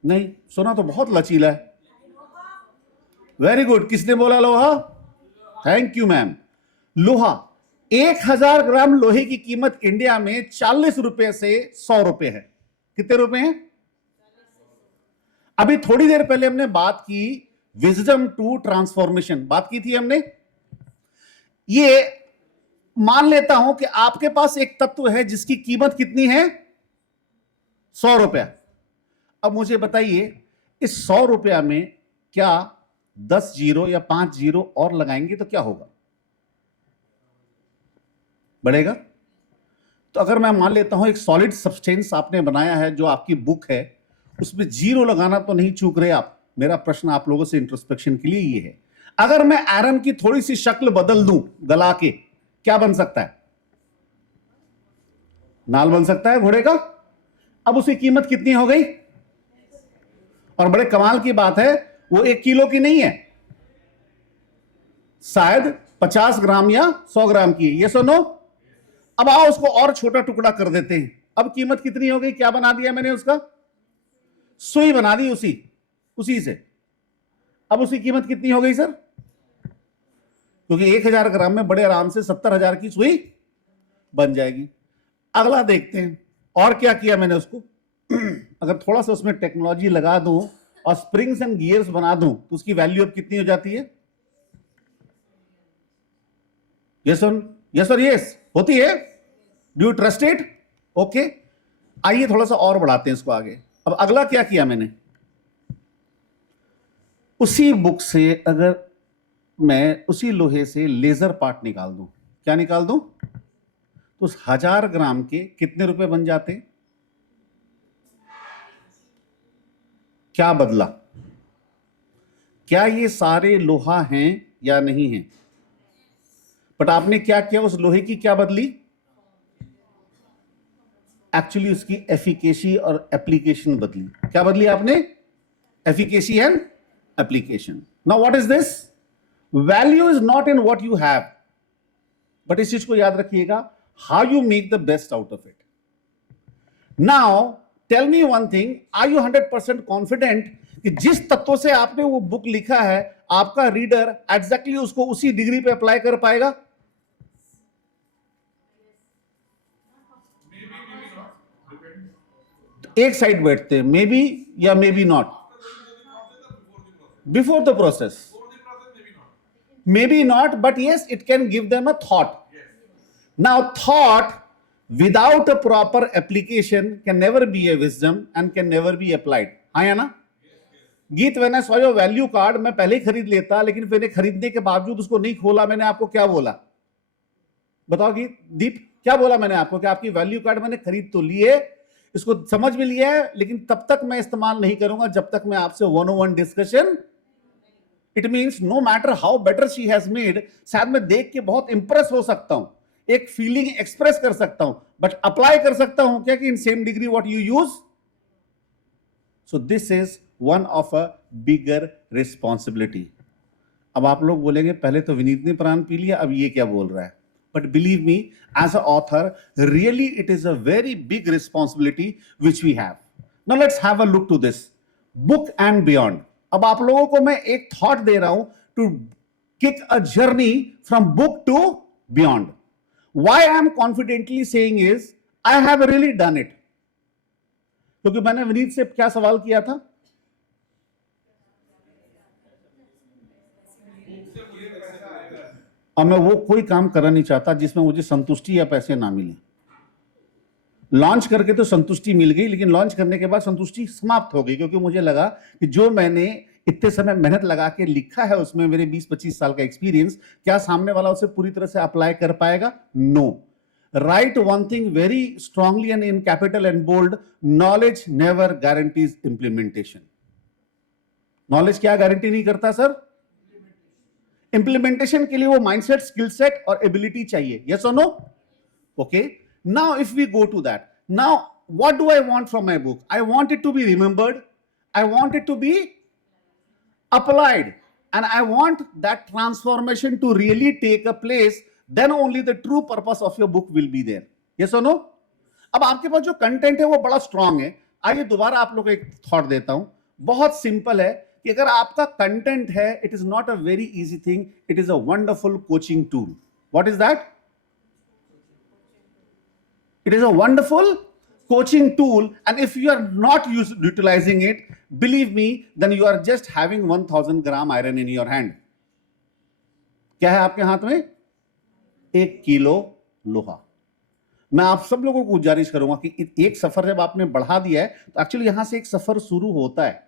नहीं सुना तो बहुत लचीला है. Very good. किसने बोला लोहा? Thank you ma'am. लोहा. 1000 ग्राम लोहे की कीमत इंडिया में 40 रुपए से 100 रुपए है. कितने रुपए हैं? अभी थोड़ी देर पहले हमने बात की विजडम टू ट्रांसफॉर्मेशन, बात की थी हमने. ये मान लेता हूं कि आपके पास एक तत्व है जिसकी कीमत कितनी है? 100 रुपया. अब मुझे बताइए इस 100 रुपया में क्या 10 जीरो या 5 जीरो और लगाएंगे तो क्या होगा? बढ़ेगा? तो अगर मैं मान लेता हूं एक सॉलिड सब्सटेंस आपने बनाया है जो आपकी बुक है, उसमें जीरो लगाना तो नहीं चूक रहे आप. मेरा प्रश्न आप लोगों से इंट्रोस्पेक्शन के लिए ये है, अगर मैं आयरन की थोड़ी सी शक्ल बदल दूं गला के, क्या बन सकता है? नाल बन सकता है घोड़े का. अब उसकी कीमत कितनी हो गई? और बड़े कमाल की बात है वो 1 किलो की नहीं है, शायद 50 ग्राम या 100 ग्राम की. ये सुनो, अब आओ उसको और छोटा टुकड़ा कर देते हैं. अब कीमत कितनी हो गई? क्या बना दिया मैंने उसका? सुई बना दी उसी से. अब उसकी कीमत कितनी हो गई सर? क्योंकि 1000 ग्राम में बड़े आराम से 70,000 की सुई बन जाएगी. अगला देखते हैं और क्या किया मैंने उसको. अगर थोड़ा सा उसमें टेक्नोलॉजी लगा दूं और स्प्रिंग्स एंड गियर्स बना दूं तो उसकी वैल्यू अब कितनी हो जाती है? यस और यस होती है. Do you trust it? Okay, आइए थोड़ा सा और बढ़ाते हैं इसको आगे. अब अगला क्या किया मैंने, उसी बुक से अगर मैं उसी लोहे से लेजर पार्ट निकाल दूं, क्या निकाल दूं, तो उस 1000 ग्राम के कितने रुपए बन जाते? क्या बदला? क्या ये सारे लोहा हैं या नहीं हैं? बट आपने क्या किया, उस लोहे की क्या बदली? एक्चुअली उसकी एफिकेसी और एप्लीकेशन बदली. क्या बदली आपने? Efficacy and application. Now what is this? Value is not in what you have, but इस चीज को याद रखिएगा, how you make the best out of it. Now tell me one thing, are you 100% confident कि जिस तत्व से आपने वो बुक लिखा है, आपका रीडर एग्जैक्टली उसको उसी डिग्री पे अप्लाई कर पाएगा? एक साइड बैठते हैं, मे बी या may be not. Before the process may be not, but yes, it can give them a thought. Now thought without a proper application can never be a wisdom and can never be applied. हाँ या ना? गीत, when I saw your value card, मैं पहले ही खरीद लेता, लेकिन मैंने खरीदने के बावजूद उसको नहीं खोला. मैंने आपको क्या बोला बताओ गीत, दीप, क्या बोला मैंने आपको कि आपकी वैल्यू कार्ड मैंने खरीद तो लिए, इसको समझ भी लिया है, लेकिन तब तक मैं इस्तेमाल नहीं करूंगा जब तक मैं आपसे 101 discussion. It means no matter how better she has made, शायद मैं देख के बहुत इंप्रेस हो सकता हूं, एक फीलिंग एक्सप्रेस कर सकता हूं, बट अप्लाई कर सकता हूं क्या कि in same degree what you use. So this is one of a bigger responsibility. अब आप लोग बोलेंगे पहले तो विनीत ने प्राण पी लिया, अब ये क्या बोल रहा है. But believe me, as an author, really it is a very big responsibility which we have. Now let's have a look to this book and beyond. अब आप लोगों को मैं एक thought दे रहा हूं to kick a journey from book to beyond. Why I am confidently saying is I have really done it. क्योंकि मैंने विनीत से क्या सवाल किया था, और मैं वो कोई काम करना नहीं चाहता जिसमें मुझे संतुष्टि या पैसे ना मिले. लॉन्च करके तो संतुष्टि मिल गई, लेकिन लॉन्च करने के बाद संतुष्टि समाप्त हो गई, क्योंकि मुझे लगा कि जो मैंने इतने समय मेहनत लगा के लिखा है, उसमें मेरे 20-25 साल का एक्सपीरियंस, क्या सामने वाला उसे पूरी तरह से अप्लाई कर पाएगा? No. Right one thing very strongly and in capital and bold, knowledge never guarantees implementation. Knowledge क्या गारंटी नहीं करता सर? इंप्लीमेंटेशन के लिए वो माइंडसेट, स्किल सेट और एबिलिटी चाहिए. यस और no? Okay, now if we go to that, now what do I want from my book? I want it to be remembered, I want it to be applied, and I want that transformation to really take a place. Then only the true purpose of your book will be there. Yes or no? अब आपके पास जो content है वो बड़ा strong है. आइए दोबारा आप लोग को एक थॉट देता हूं, बहुत सिंपल है कि अगर आपका कंटेंट है, it is not a very easy thing, it is a wonderful coaching tool. What is that? It is a wonderful coaching tool, and if you are not utilizing it, believe me, then you are just having 1000 gram iron in your hand. क्या है आपके हाथ में? 1 kilo लोहा. मैं आप सब लोगों को गुजारिश करूंगा कि एक सफर जब आपने बढ़ा दिया है, तो एक्चुअली यहां से एक सफर शुरू होता है,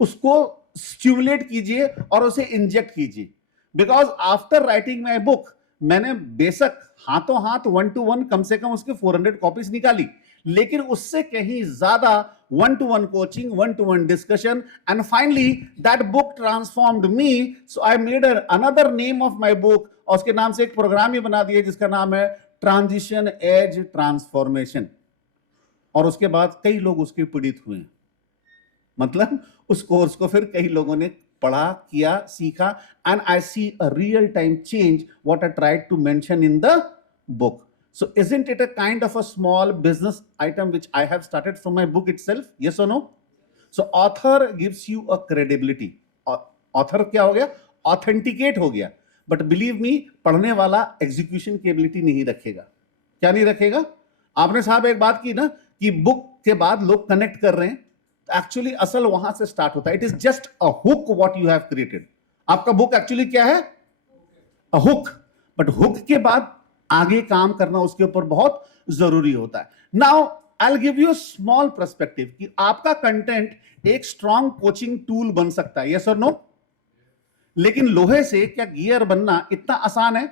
उसको स्टिमुलेट कीजिए और उसे इंजेक्ट कीजिए. Because after writing my book, मैंने बेशक हाथों हाथ 1-to-1 कम से कम उसके 400 कॉपीज निकाली, लेकिन उससे कहीं ज्यादा 1-to-1 coaching, 1-to-1 discussion, and finally that book transformed me. So I made another name of my book, और उसके नाम से एक प्रोग्राम ही बना दिया जिसका नाम है ट्रांजिशन एज ट्रांसफॉर्मेशन. और उसके बाद कई लोग उसके पीड़ित हुए. मतलब उस कोर्स को फिर कई लोगों ने पढ़ा, किया, सीखा, and I see a real time change what I tried to mention in the book. So isn't it a kind of a small business item which I have started from my book itself? Yes or no? So author gives you a credibility. Author क्या हो गया? Authenticate हो गया. But believe me, पढ़ने वाला execution की ability नहीं रखेगा. क्या नहीं रखेगा? आपने साहब एक बात की ना कि बुक के बाद लोग कनेक्ट कर रहे हैं, तो एक्चुअली असल वहां से स्टार्ट होता है. It is just a hook what you have created. आपका बुक एक्चुअली क्या है? A hook. बट हुक के बाद आगे काम करना उसके ऊपर बहुत जरूरी होता है. Now I will give you small perspective कि आपका कंटेंट एक स्ट्रॉन्ग कोचिंग टूल बन सकता है, यस और नो. लेकिन लोहे से क्या गियर बनना इतना आसान है?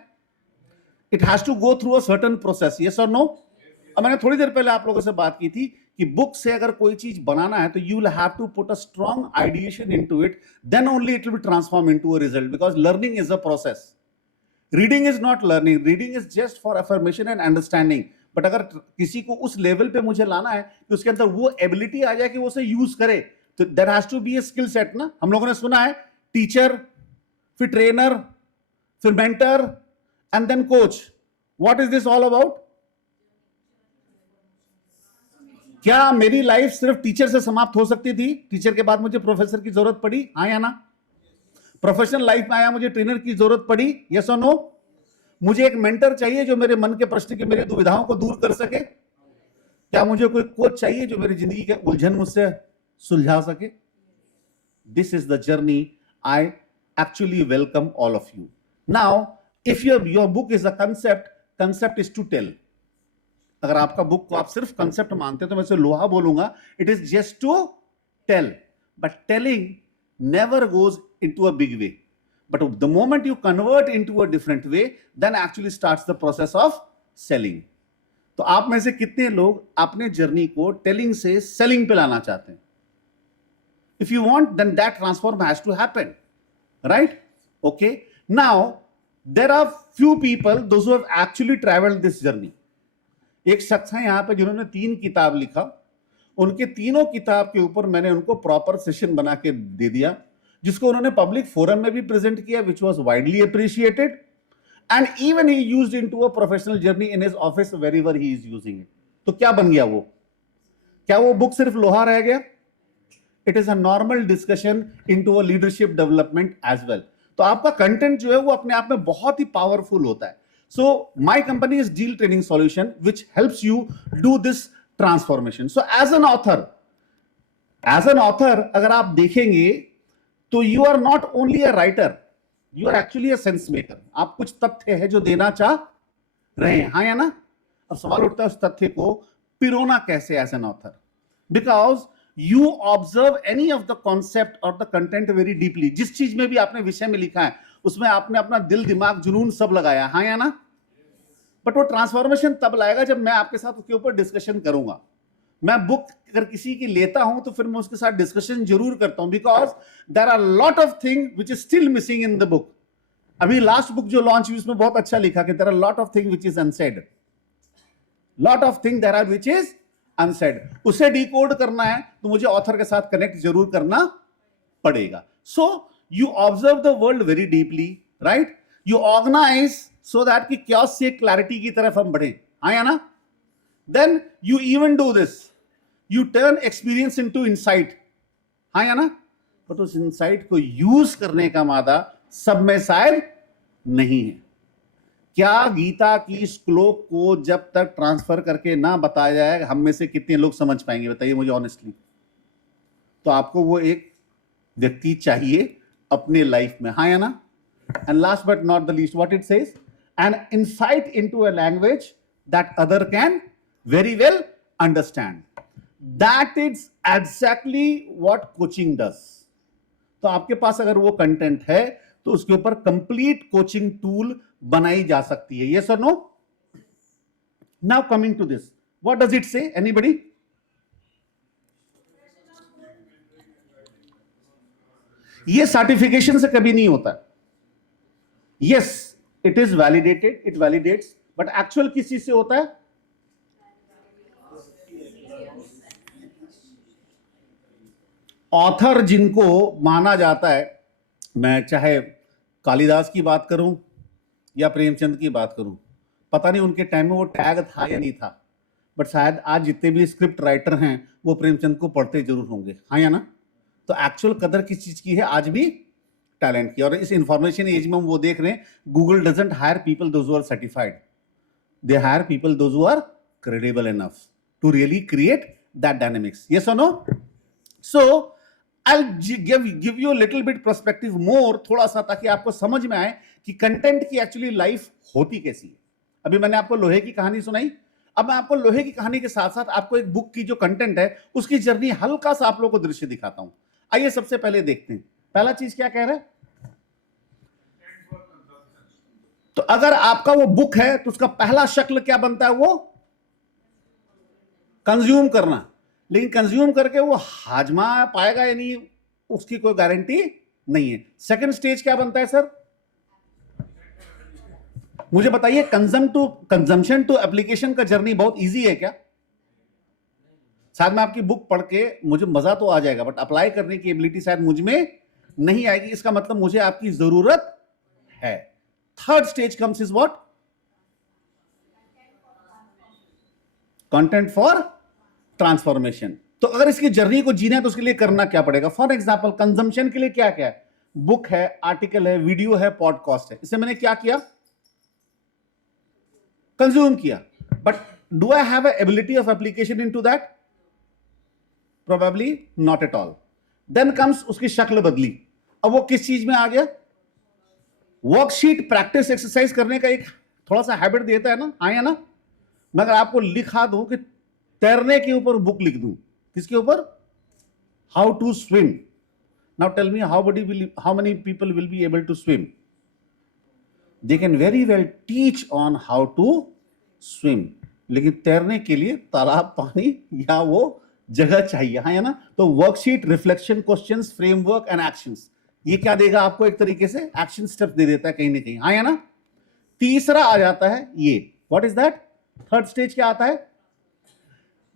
It has to go through a certain process, yes और नो. अब मैंने थोड़ी देर पहले आप लोगों से बात की थी कि बुक से अगर कोई चीज बनाना है तो you will have to put a strong ideation into it, then only it will be transform into a result, because learning is a process. Reading is not learning, reading is just for affirmation and understanding. But अगर किसी को उस level पे मुझे लाना है कि उसके अंदर वो एबिलिटी आ जाए कि वो उसे यूज करे, तो there has to be a skill set ना. हम लोगों ने सुना है टीचर, फिर ट्रेनर, फिर mentor and then coach. What is this all about? क्या मेरी लाइफ सिर्फ टीचर से समाप्त हो सकती थी? टीचर के बाद मुझे प्रोफेसर की जरूरत पड़ी, हाँ या ना? प्रोफेशनल लाइफ में आया, मुझे ट्रेनर की जरूरत पड़ी, यस और नो? मुझे एक मेंटर चाहिए जो मेरे मन के प्रश्न की, मेरी दुविधाओं को दूर कर सके. क्या मुझे कोई कोच चाहिए जो मेरी जिंदगी के उलझन मुझसे सुलझा सके? This is the journey. I actually welcome all of you. Now if your book is a concept is to tell. अगर आपका बुक को आप सिर्फ कंसेप्ट मानते हैं तो मैं इसे लोहा बोलूंगा. It is just to tell, but telling never goes into a big way. But the moment you convert into a different way, then actually starts the process of selling. तो आप में से कितने लोग अपने जर्नी को टेलिंग से selling पे लाना चाहते हैं? If you want, then that transform has to happen, right? Okay. Now there are few people, those who have actually traveled this journey. एक शख्स है यहां पे जिन्होंने 3 किताब लिखा. उनके तीनों किताब के ऊपर मैंने उनको प्रॉपर सेशन बना के दे दिया, जिसको उन्होंने पब्लिक फोरम में भी प्रेजेंट किया, which was widely appreciated, and even he used into a professional journey in his office wherever he is using it. तो क्या बन गया वो? क्या वो बुक सिर्फ लोहा रह गया? It is a normal discussion into a leadership development as well. तो आपका कंटेंट जो है वो अपने आप में बहुत ही पावरफुल होता है. So my company is deal training solution which helps you do this transformation. So as an author अगर आप देखेंगे तो you are not only a writer, you are actually a sense maker. आप कुछ तथ्य है जो देना चाह रहे हैं, हाँ या ना? अब सवाल उठता है उस तथ्य को पिरोना कैसे as an author, because you observe any of the concept और द कंटेंट वेरी डीपली. जिस चीज में भी आपने विषय में लिखा है उसमें आपने अपना दिल, दिमाग, जुनून सब लगाया, हाँ या ना? बट वो ट्रांसफॉर्मेशन तब लाएगा जब मैं आपके साथ उसके ऊपर डिस्कशन करूंगा. मैं बुक अगर किसी की लेता हूं तो फिर मैं उसके साथ डिस्कशन जरूर करता हूं, because there are lot of thing which is still missing in the book. अभी लास्ट बुक जो लॉन्च हुई उसमें बहुत अच्छा लिखा कि there are lot of thing which is unsaid, lot of thing there are which is unsaid. उसे decode करना है तो मुझे ऑथर के साथ कनेक्ट जरूर करना पड़ेगा. So you observe the world very deeply, right? You organise so that कि chaos से clarity की तरफ हम बढ़े, हाँ या ना? Then you even do this, you turn experience into insight, हाँ या ना? but उस insight को use करने का मादा सब में शायद नहीं है. क्या गीता की श्लोक को जब तक ट्रांसफर करके ना बताया जाए, हम में से कितने लोग समझ पाएंगे? बताइए मुझे ऑनेस्टली. तो आपको वो एक व्यक्ति चाहिए अपने लाइफ में, हाँ या ना? And last but not the least, what it says, an insight into a language that other can very well understand. That is exactly what coaching does. तो आपके पास अगर वो कंटेंट है तो उसके ऊपर कंप्लीट कोचिंग टूल बनाई जा सकती है, yes or no? Now coming to this, what does it say? Anybody? ये सर्टिफिकेशन से कभी नहीं होता. Yes, it is validated, it validates, but actual किस चीज से होता है? ऑथर जिनको माना जाता है, मैं चाहे कालिदास की बात करूं या प्रेमचंद की बात करूं, पता नहीं उनके टाइम में वो टैग था या नहीं था, बट शायद आज जितने भी स्क्रिप्ट राइटर हैं वो प्रेमचंद को पढ़ते जरूर होंगे, हाँ या ना? तो एक्चुअल कदर किस चीज की है आज भी? टैलेंट की. और इस इंफॉर्मेशन एज में हम वो देख रहे हैं, Google doesn't hire people those who are certified, they hire people those who are credible enough to really create that dynamics. Yes और no? So I will give you little bit perspective more, थोड़ा सा, ताकि आपको समझ में आए कि content की एक्चुअली लाइफ होती कैसी है। अभी मैंने आपको लोहे की कहानी सुनाई, अब मैं आपको लोहे की कहानी के साथ साथ आपको एक बुक की जो कंटेंट है उसकी जर्नी हल्का सा आप लोगों को दृश्य दिखाता हूं। आइए सबसे पहले देखते हैं पहला चीज क्या कह रहा है। तो अगर आपका वो बुक है तो उसका पहला शक्ल क्या बनता है, वो कंज्यूम करना, लेकिन कंज्यूम करके वो हाजमा पाएगा या नहीं उसकी कोई गारंटी नहीं है। सेकंड स्टेज क्या बनता है सर, मुझे बताइए। कंजम्पशन टू एप्लीकेशन का जर्नी बहुत इजी है क्या? शायद मैं आपकी बुक पढ़ के मुझे मजा तो आ जाएगा, बट अप्लाई करने की एबिलिटी शायद मुझ में नहीं आएगी। इसका मतलब मुझे आपकी जरूरत है। Third stage comes is what, content for transformation. तो अगर इसकी जर्नी को जीना है तो उसके लिए करना क्या पड़ेगा। फॉर एग्जाम्पल कंजम्पशन के लिए क्या क्या है, बुक है, आर्टिकल है, वीडियो है, पॉडकास्ट है। इससे मैंने क्या किया, कंज्यूम किया, but do I have ability of application into that? Probably not at all. Then comes उसकी शक्ल बदली, अब वो किस चीज में आ गया, वर्कशीट, प्रैक्टिस, एक्सरसाइज करने का एक थोड़ा सा हैबिट देता है ना, आया ना। मैं अगर आपको लिखा दूं कि तैरने के ऊपर बुक लिख दूं, किसके ऊपर, how to swim. Now tell me how many people will be able to swim? They can very well teach on how to swim, लेकिन तैरने के लिए तालाब, पानी या वो जगह चाहिए, हाँ या ना। तो worksheet, reflection, questions, framework and actions, ये क्या देगा आपको, एक तरीके से एक्शन स्टेप दे देता है कहीं ना कहीं, हाँ या ना। तीसरा आ जाता है ये, what is that, third stage क्या आता है,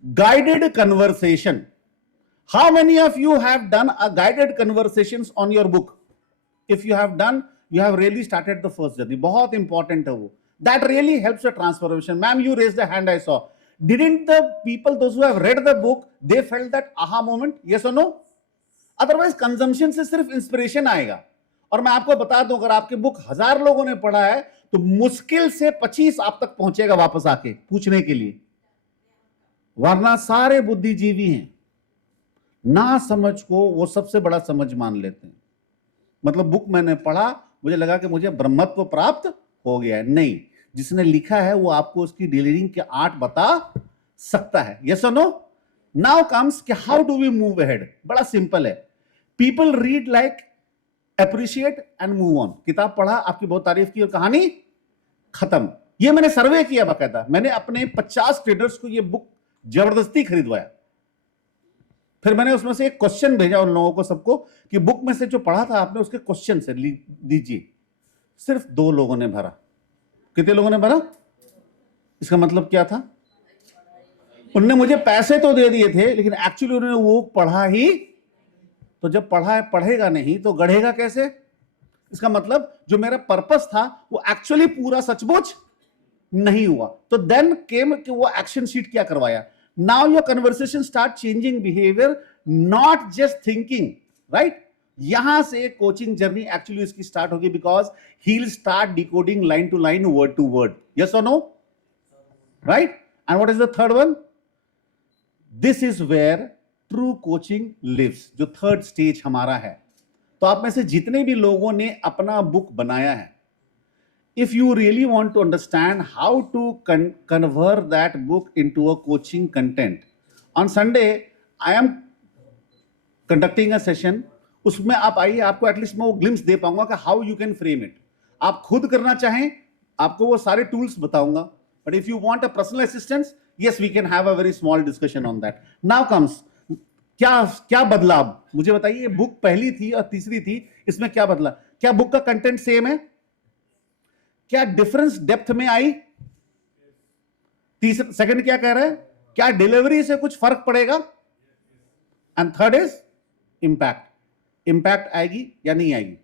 guided conversation. How many of you have done a guided conversations on your book? If you have done, you have really started the first journey. बहुत important है वो, that really helps the transformation. Ma'am, you raised the hand, I saw. Didn't the people, those who have read the book, they felt that aha moment? Yes or no? Otherwise consumption से सिर्फ inspiration आएगा। और मैं आपको बता दूं, अगर आपके बुक 1000 लोगों ने पढ़ा है तो मुश्किल से 25 आप तक पहुंचेगा वापस आके पूछने के लिए, वरना सारे बुद्धिजीवी हैं, ना समझ को वो सबसे बड़ा समझ मान लेते हैं। मतलब बुक मैंने पढ़ा, मुझे लगा कि मुझे ब्रह्मत्व प्राप्त हो गया है, नहीं, जिसने लिखा है वो आपको उसकी डिलीवरिंग के आर्ट बता सकता है। यस और नो? नाउ कम्स कि how do we move ahead. बड़ा सिंपल है, people read like appreciate and move on. किताब पढ़ा, आपकी बहुत तारीफ की और कहानी खत्म। ये मैंने सर्वे किया बाकायदा, मैंने अपने 50 ट्रेडर्स को ये बुक जबरदस्ती खरीदवाया, फिर मैंने उसमें से एक क्वेश्चन भेजा उन लोगों को सबको कि बुक में से जो पढ़ा था आपने उसके क्वेश्चन से दीजिए। सिर्फ 2 लोगों ने भरा। कितने लोगों ने भरा? इसका मतलब क्या था, उनने मुझे पैसे तो दे दिए थे लेकिन एक्चुअली उन्होंने वो पढ़ा ही, तो जब पढ़ा है पढ़ेगा नहीं तो गढ़ेगा कैसे। इसका मतलब जो मेरा पर्पस था वो एक्चुअली पूरा सचमुच नहीं हुआ। तो देन केम कि वो एक्शन शीट क्या करवाया। Now your conversation start changing behavior, not just thinking, right? यहां से कोचिंग जर्नी एक्चुअली इसकी स्टार्ट होगी, because he'll start decoding line to line, word to word. Yes or no? Right? And what is the third one? This is where true coaching lives. जो third stage हमारा है। तो आप में से जितने भी लोगों ने अपना बुक बनाया है, if you really want to understand how to convert that book into a coaching content, on Sunday I am conducting a session, उसमें आप आइए, आपको एटलीस्ट मैं वो ग्लिम्स दे पाऊंगा कि how you can frame it. आप खुद करना चाहें आपको वो सारे टूल्स बताऊंगा, but if you want a personal assistance, yes we can have a very small discussion on that. Now comes, क्या बदला अब मुझे बताइए। बुक पहली थी और तीसरी थी, इसमें क्या बदला? क्या बुक का कंटेंट सेम है? क्या डिफरेंस डेप्थ में आई? तीसरा, सेकंड क्या कह रहा है, क्या डिलीवरी से कुछ फर्क पड़ेगा? And third is impact. Impact आएगी या नहीं आएगी?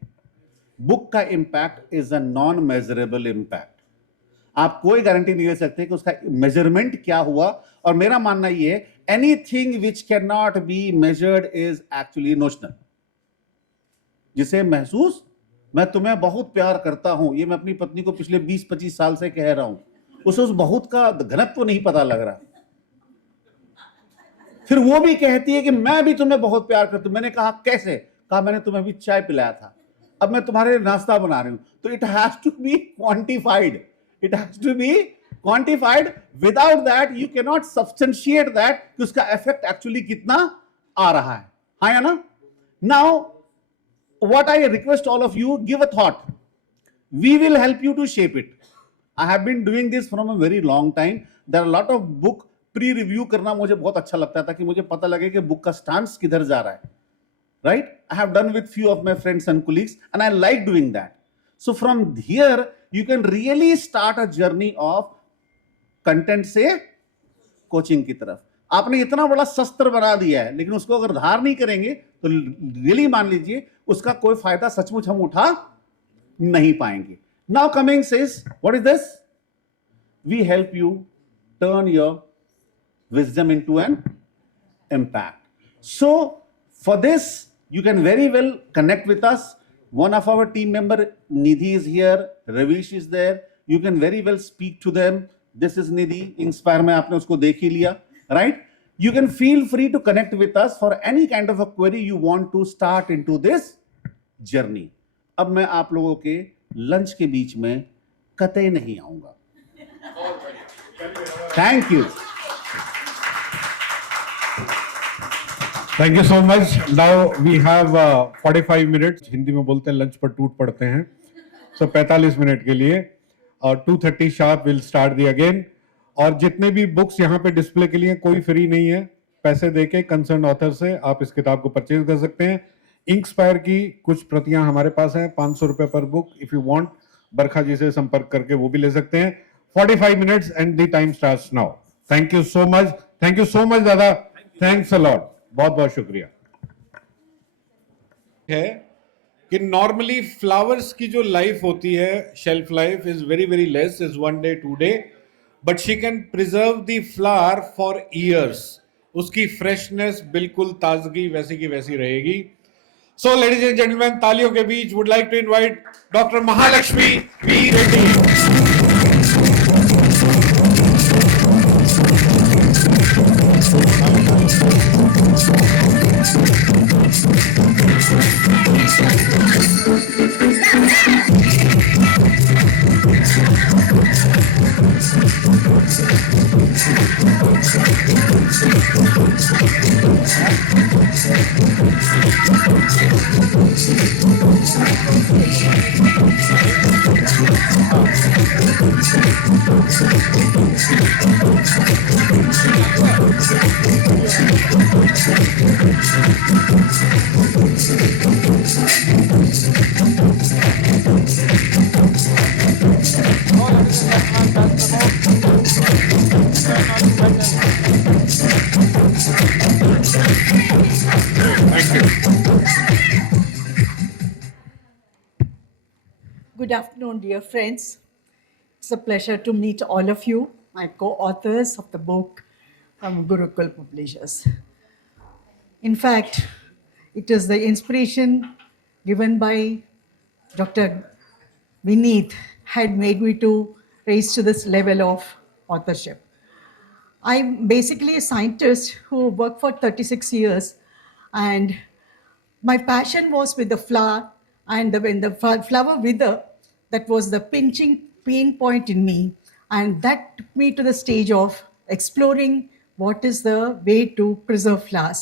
बुक का impact is a non measurable impact. आप कोई गारंटी नहीं दे सकते कि उसका मेजरमेंट क्या हुआ। और मेरा मानना यह है, anything which can not be measured is actually notional. जिसे महसूस, मैं तुम्हें बहुत प्यार करता हूं, ये मैं अपनी पत्नी को पिछले 20-25 साल से कह रहा हूं, उसे उस बहुत का घनत्व नहीं पता लग रहा। फिर वो भी कहती है कि मैं भी तुम्हें बहुत प्यार करता हूं। मैंने कहा कैसे? कहा मैंने तुम्हें अभी चाय पिलाया था। अब मैं तुम्हारे लिए नाश्ता बना रही हूं, तो it has to be quantified, it has to be quantified, without that you can not substantiate that कि उसका इफेक्ट एक्चुअली कितना आ रहा है, हाँ या ना? Now what I request all of you, give a thought. We will help you to shape it. I have been doing this from a very long time. There are a lot of book pre-review करना मुझे बहुत अच्छा लगता था कि मुझे पता लगे कि बुक का स्टांस किधर जा रहा है, right? I have done with few of my friends and colleagues and I like doing that. So from here you can really start a journey of content से कोचिंग की तरफ. आपने इतना बड़ा शस्त्र बना दिया है, लेकिन उसको अगर धार नहीं करेंगे तो रियली मान लीजिए उसका कोई फायदा सचमुच हम उठा नहीं पाएंगे. Now coming says, what is this? We help you turn your wisdom into an impact. So for this you can very well connect with us. One of our team member Nidhi is here, Ravish is there. You can very well speak to them. This is Nidhi, Inspire में आपने उसको देख ही लिया, right? You can feel free to connect with us for any kind of a query you want to start into this journey. अब मैं आप लोगों के लंच के बीच में कतई नहीं आऊंगा. Thank you. Thank you so much. Now we have 45 minutes. Hindi में बोलते हैं लंच पर टूट पड़ते हैं. सो 45 मिनट के लिए और 2:30 sharp will start the again. और जितने भी बुक्स यहाँ पे डिस्प्ले के लिए कोई फ्री नहीं है. पैसे देके कंसर्न ऑथर से आप इस किताब को परचेज कर सकते हैं. इंस्पायर की कुछ प्रतियां हमारे पास हैं, 500 रुपए पर book. If you want Barkha ji से संपर्क करके वो भी ले सकते हैं. 45 minutes and the time starts now. Thank you so much. Thank you so much दादा. Thanks a lot. बहुत बहुत शुक्रिया. है कि नॉर्मली फ्लावर्स की जो लाइफ होती है, shelf life is very very less, is 1 day 2 day, but she can preserve the flower for years. उसकी फ्रेशनेस बिल्कुल ताजगी वैसी की वैसी रहेगी. सो लेडीज एंड जेंटलमैन, तालियों के बीच would like to invite doctor Mahalakshmi B Reddy. Good afternoon, dear friends. It's a pleasure to meet all of you, my co-authors of the book from Gurukul Publishers. In fact, it is the inspiration given by Dr. Vineet had made me to raise to this level of authorship. I'm basically a scientist who worked for 36 years, and my passion was with the flower, and when the flower wither, that was the pinching pain point in me, and that took me to the stage of exploring what is the way to preserve flowers.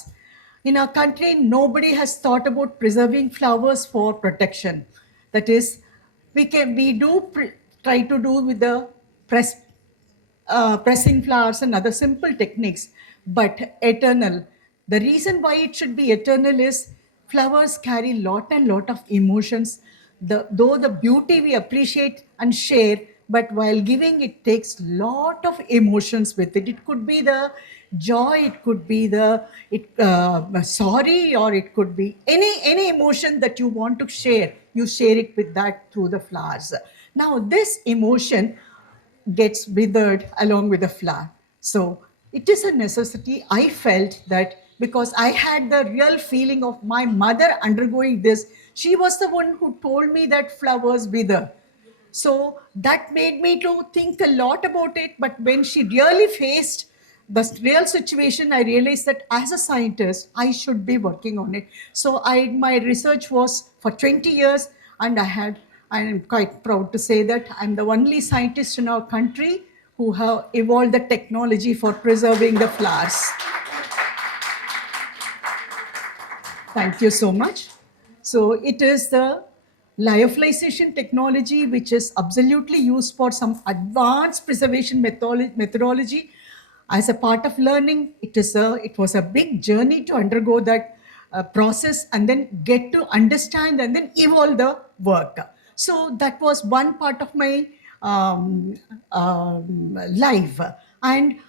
In our country, nobody has thought about preserving flowers for protection. That is, we try to do with the pressing flowers and other simple techniques, but eternal. The reason why it should be eternal is flowers carry lot of emotions. Though the beauty we appreciate and share, but while giving it takes lot of emotions with it. It could be the joy, it could be the sorry, or it could be any emotion that you want to share. You share it with that through the flowers. Now this emotion gets withered along with the flower. So it is a necessity. I felt that because I had the real feeling of my mother undergoing this. She was the one who told me that flowers wither. So that made me to think a lot about it. But when she really faced the real situation, I realized that as a scientist, I should be working on it. So my research was for 20 years. and I am quite proud to say that I'm the only scientist in our country who have evolved the technology for preserving the flowers. Thank you so much. So it is the lyophilization technology which is absolutely used for some advanced preservation methodology. As a part of learning, it was a big journey to undergo that process and then get to understand and then evolve the work. So that was one part of my life. And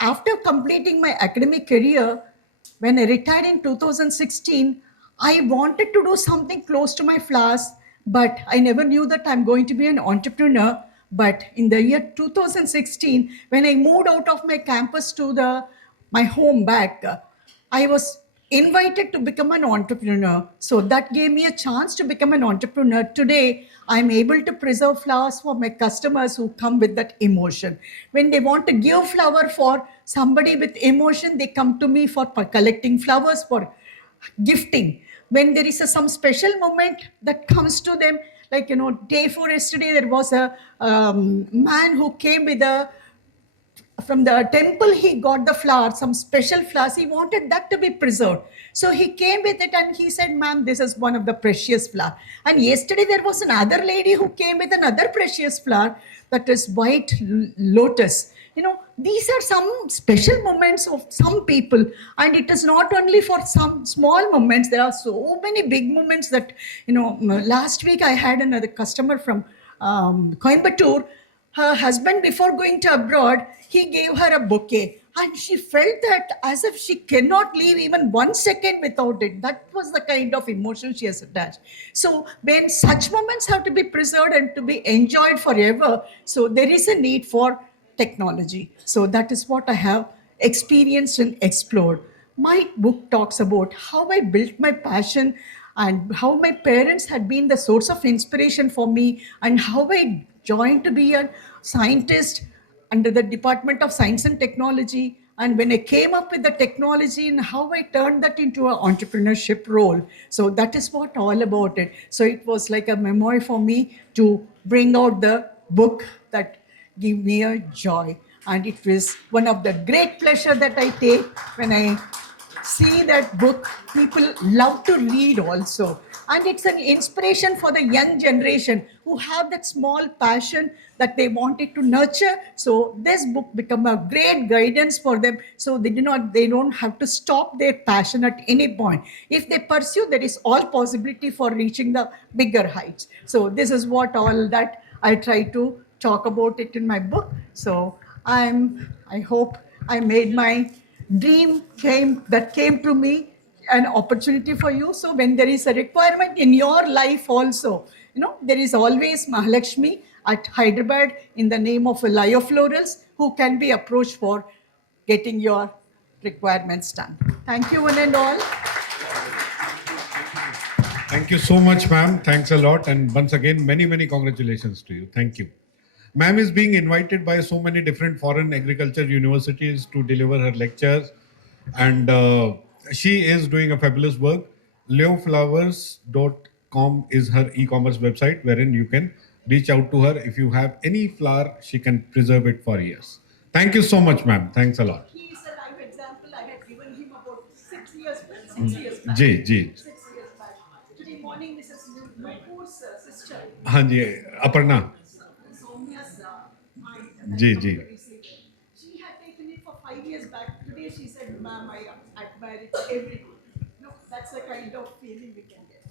after completing my academic career, when I retired in 2016, I wanted to do something close to my flowers, but I never knew that I'm going to be an entrepreneur. But in the year 2016, when I moved out of my campus to my home back, I was invited to become an entrepreneur. So that gave me a chance to become an entrepreneur. Today, I'm able to preserve flowers for my customers who come with that emotion. When they want to give flower for somebody with emotion, they come to me for collecting flowers, for gifting. When there is some special moment that comes to them, like, day before yesterday, there was a man who came with from the temple, he got the flowers, some special flowers. He wanted that to be preserved. So he came with it and he said, ma'am, this is one of the precious flower. And yesterday there was another lady who came with another precious flower, that is white lotus. These are some special moments of some people. And it is not only for some small moments. There are so many big moments that, last week I had another customer from Coimbatore. Her husband, before going to abroad, he gave her a bouquet. And she felt that as if she cannot leave even 1 second without it. That was the kind of emotion she has attached. So when such moments have to be preserved and to be enjoyed forever, so there is a need for technology. So that is what I have experienced and explored. My book talks about how I built my passion and how my parents had been the source of inspiration for me, and how I joined to be a scientist under the Department of Science and Technology. And when I came up with the technology and how I turned that into an entrepreneurship role. So that is what all about it. So it was like a memoir for me to bring out the book that gave me a joy. And it was one of the great pleasure that I take when I see that book. People love to read also. And it's an inspiration for the young generation who have that small passion that they wanted to nurture. So this book become a great guidance for them. So they don't have to stop their passion at any point. If they pursue, there is all possibility for reaching the bigger heights. So this is what all that I try to talk about it in my book. So I hope I made my dream came to me an opportunity for you. So when there is a requirement in your life also, there is always Mahalakshmi at Hyderabad in the name of Lyo Florals who can be approached for getting your requirements done. Thank you one and all. Thank you so much, ma'am. Thanks a lot. And once again, many, many congratulations to you. Thank you. Ma'am is being invited by so many different foreign agriculture universities to deliver her lectures. And she is doing a fabulous work. lyoflowers.com is her e-commerce website, wherein you can reach out to her. If you have any flower, she can preserve it for years. Thank you so much, ma'am. Thanks a lot. He is a live example. I had given him about 6 years back. जी 6 years back. Today morning, Mrs. Nupur's sister, हाँ जी Aparna Soumya's ji ji she had taken it for 5 years back. Today she said, ma'am, I admire it every day. No, that's the kind of feeling we can get.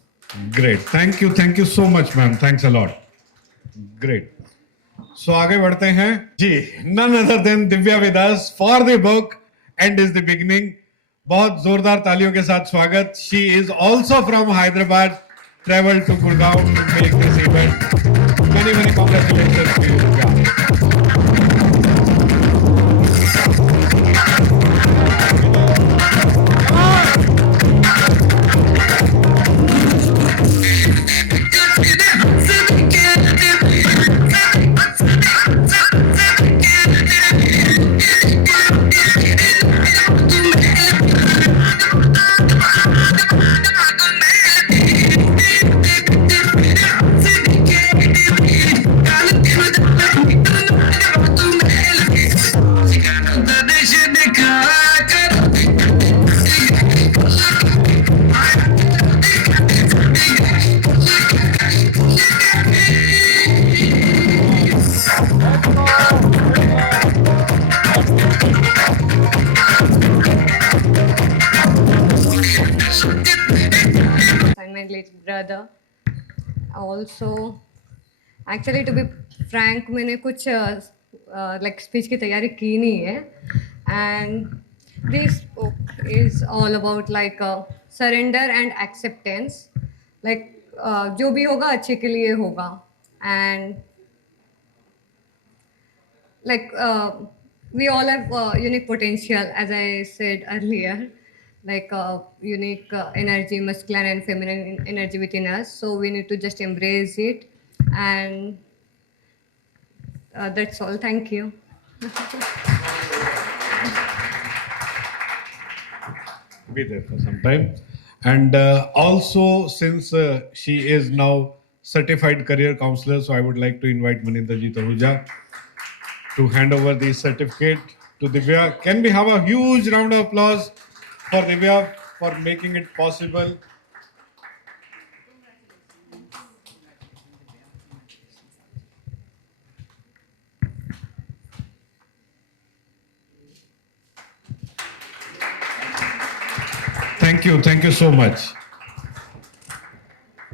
Great. Thank you so much, ma'am. Thanks a lot. Great. So आगे बढ़ते हैं जी. None other than Divya with us for the book End is the Beginning. बहुत जोरदार तालियों के साथ स्वागत. She is also from Hyderabad. Traveled to Gurgaon to make this event. Many congratulations to you, Divya. other. Also, actually, to be frank, मैंने कुछ like speech की तैयारी की नहीं है. And this book is all about like surrender and acceptance. Like जो भी होगा अच्छे के लिए होगा. And like we all have unique potential, as I said earlier, like unique energy, masculine and feminine energy within us. So we need to just embrace it, and that's all. Thank you. Be there for some time. And also, since she is now certified career counselor, so I would like to invite Maninderji Tahuja to hand over the certificate to Divya. Can we have a huge round of applause for Divya for making it possible? Thank you so much.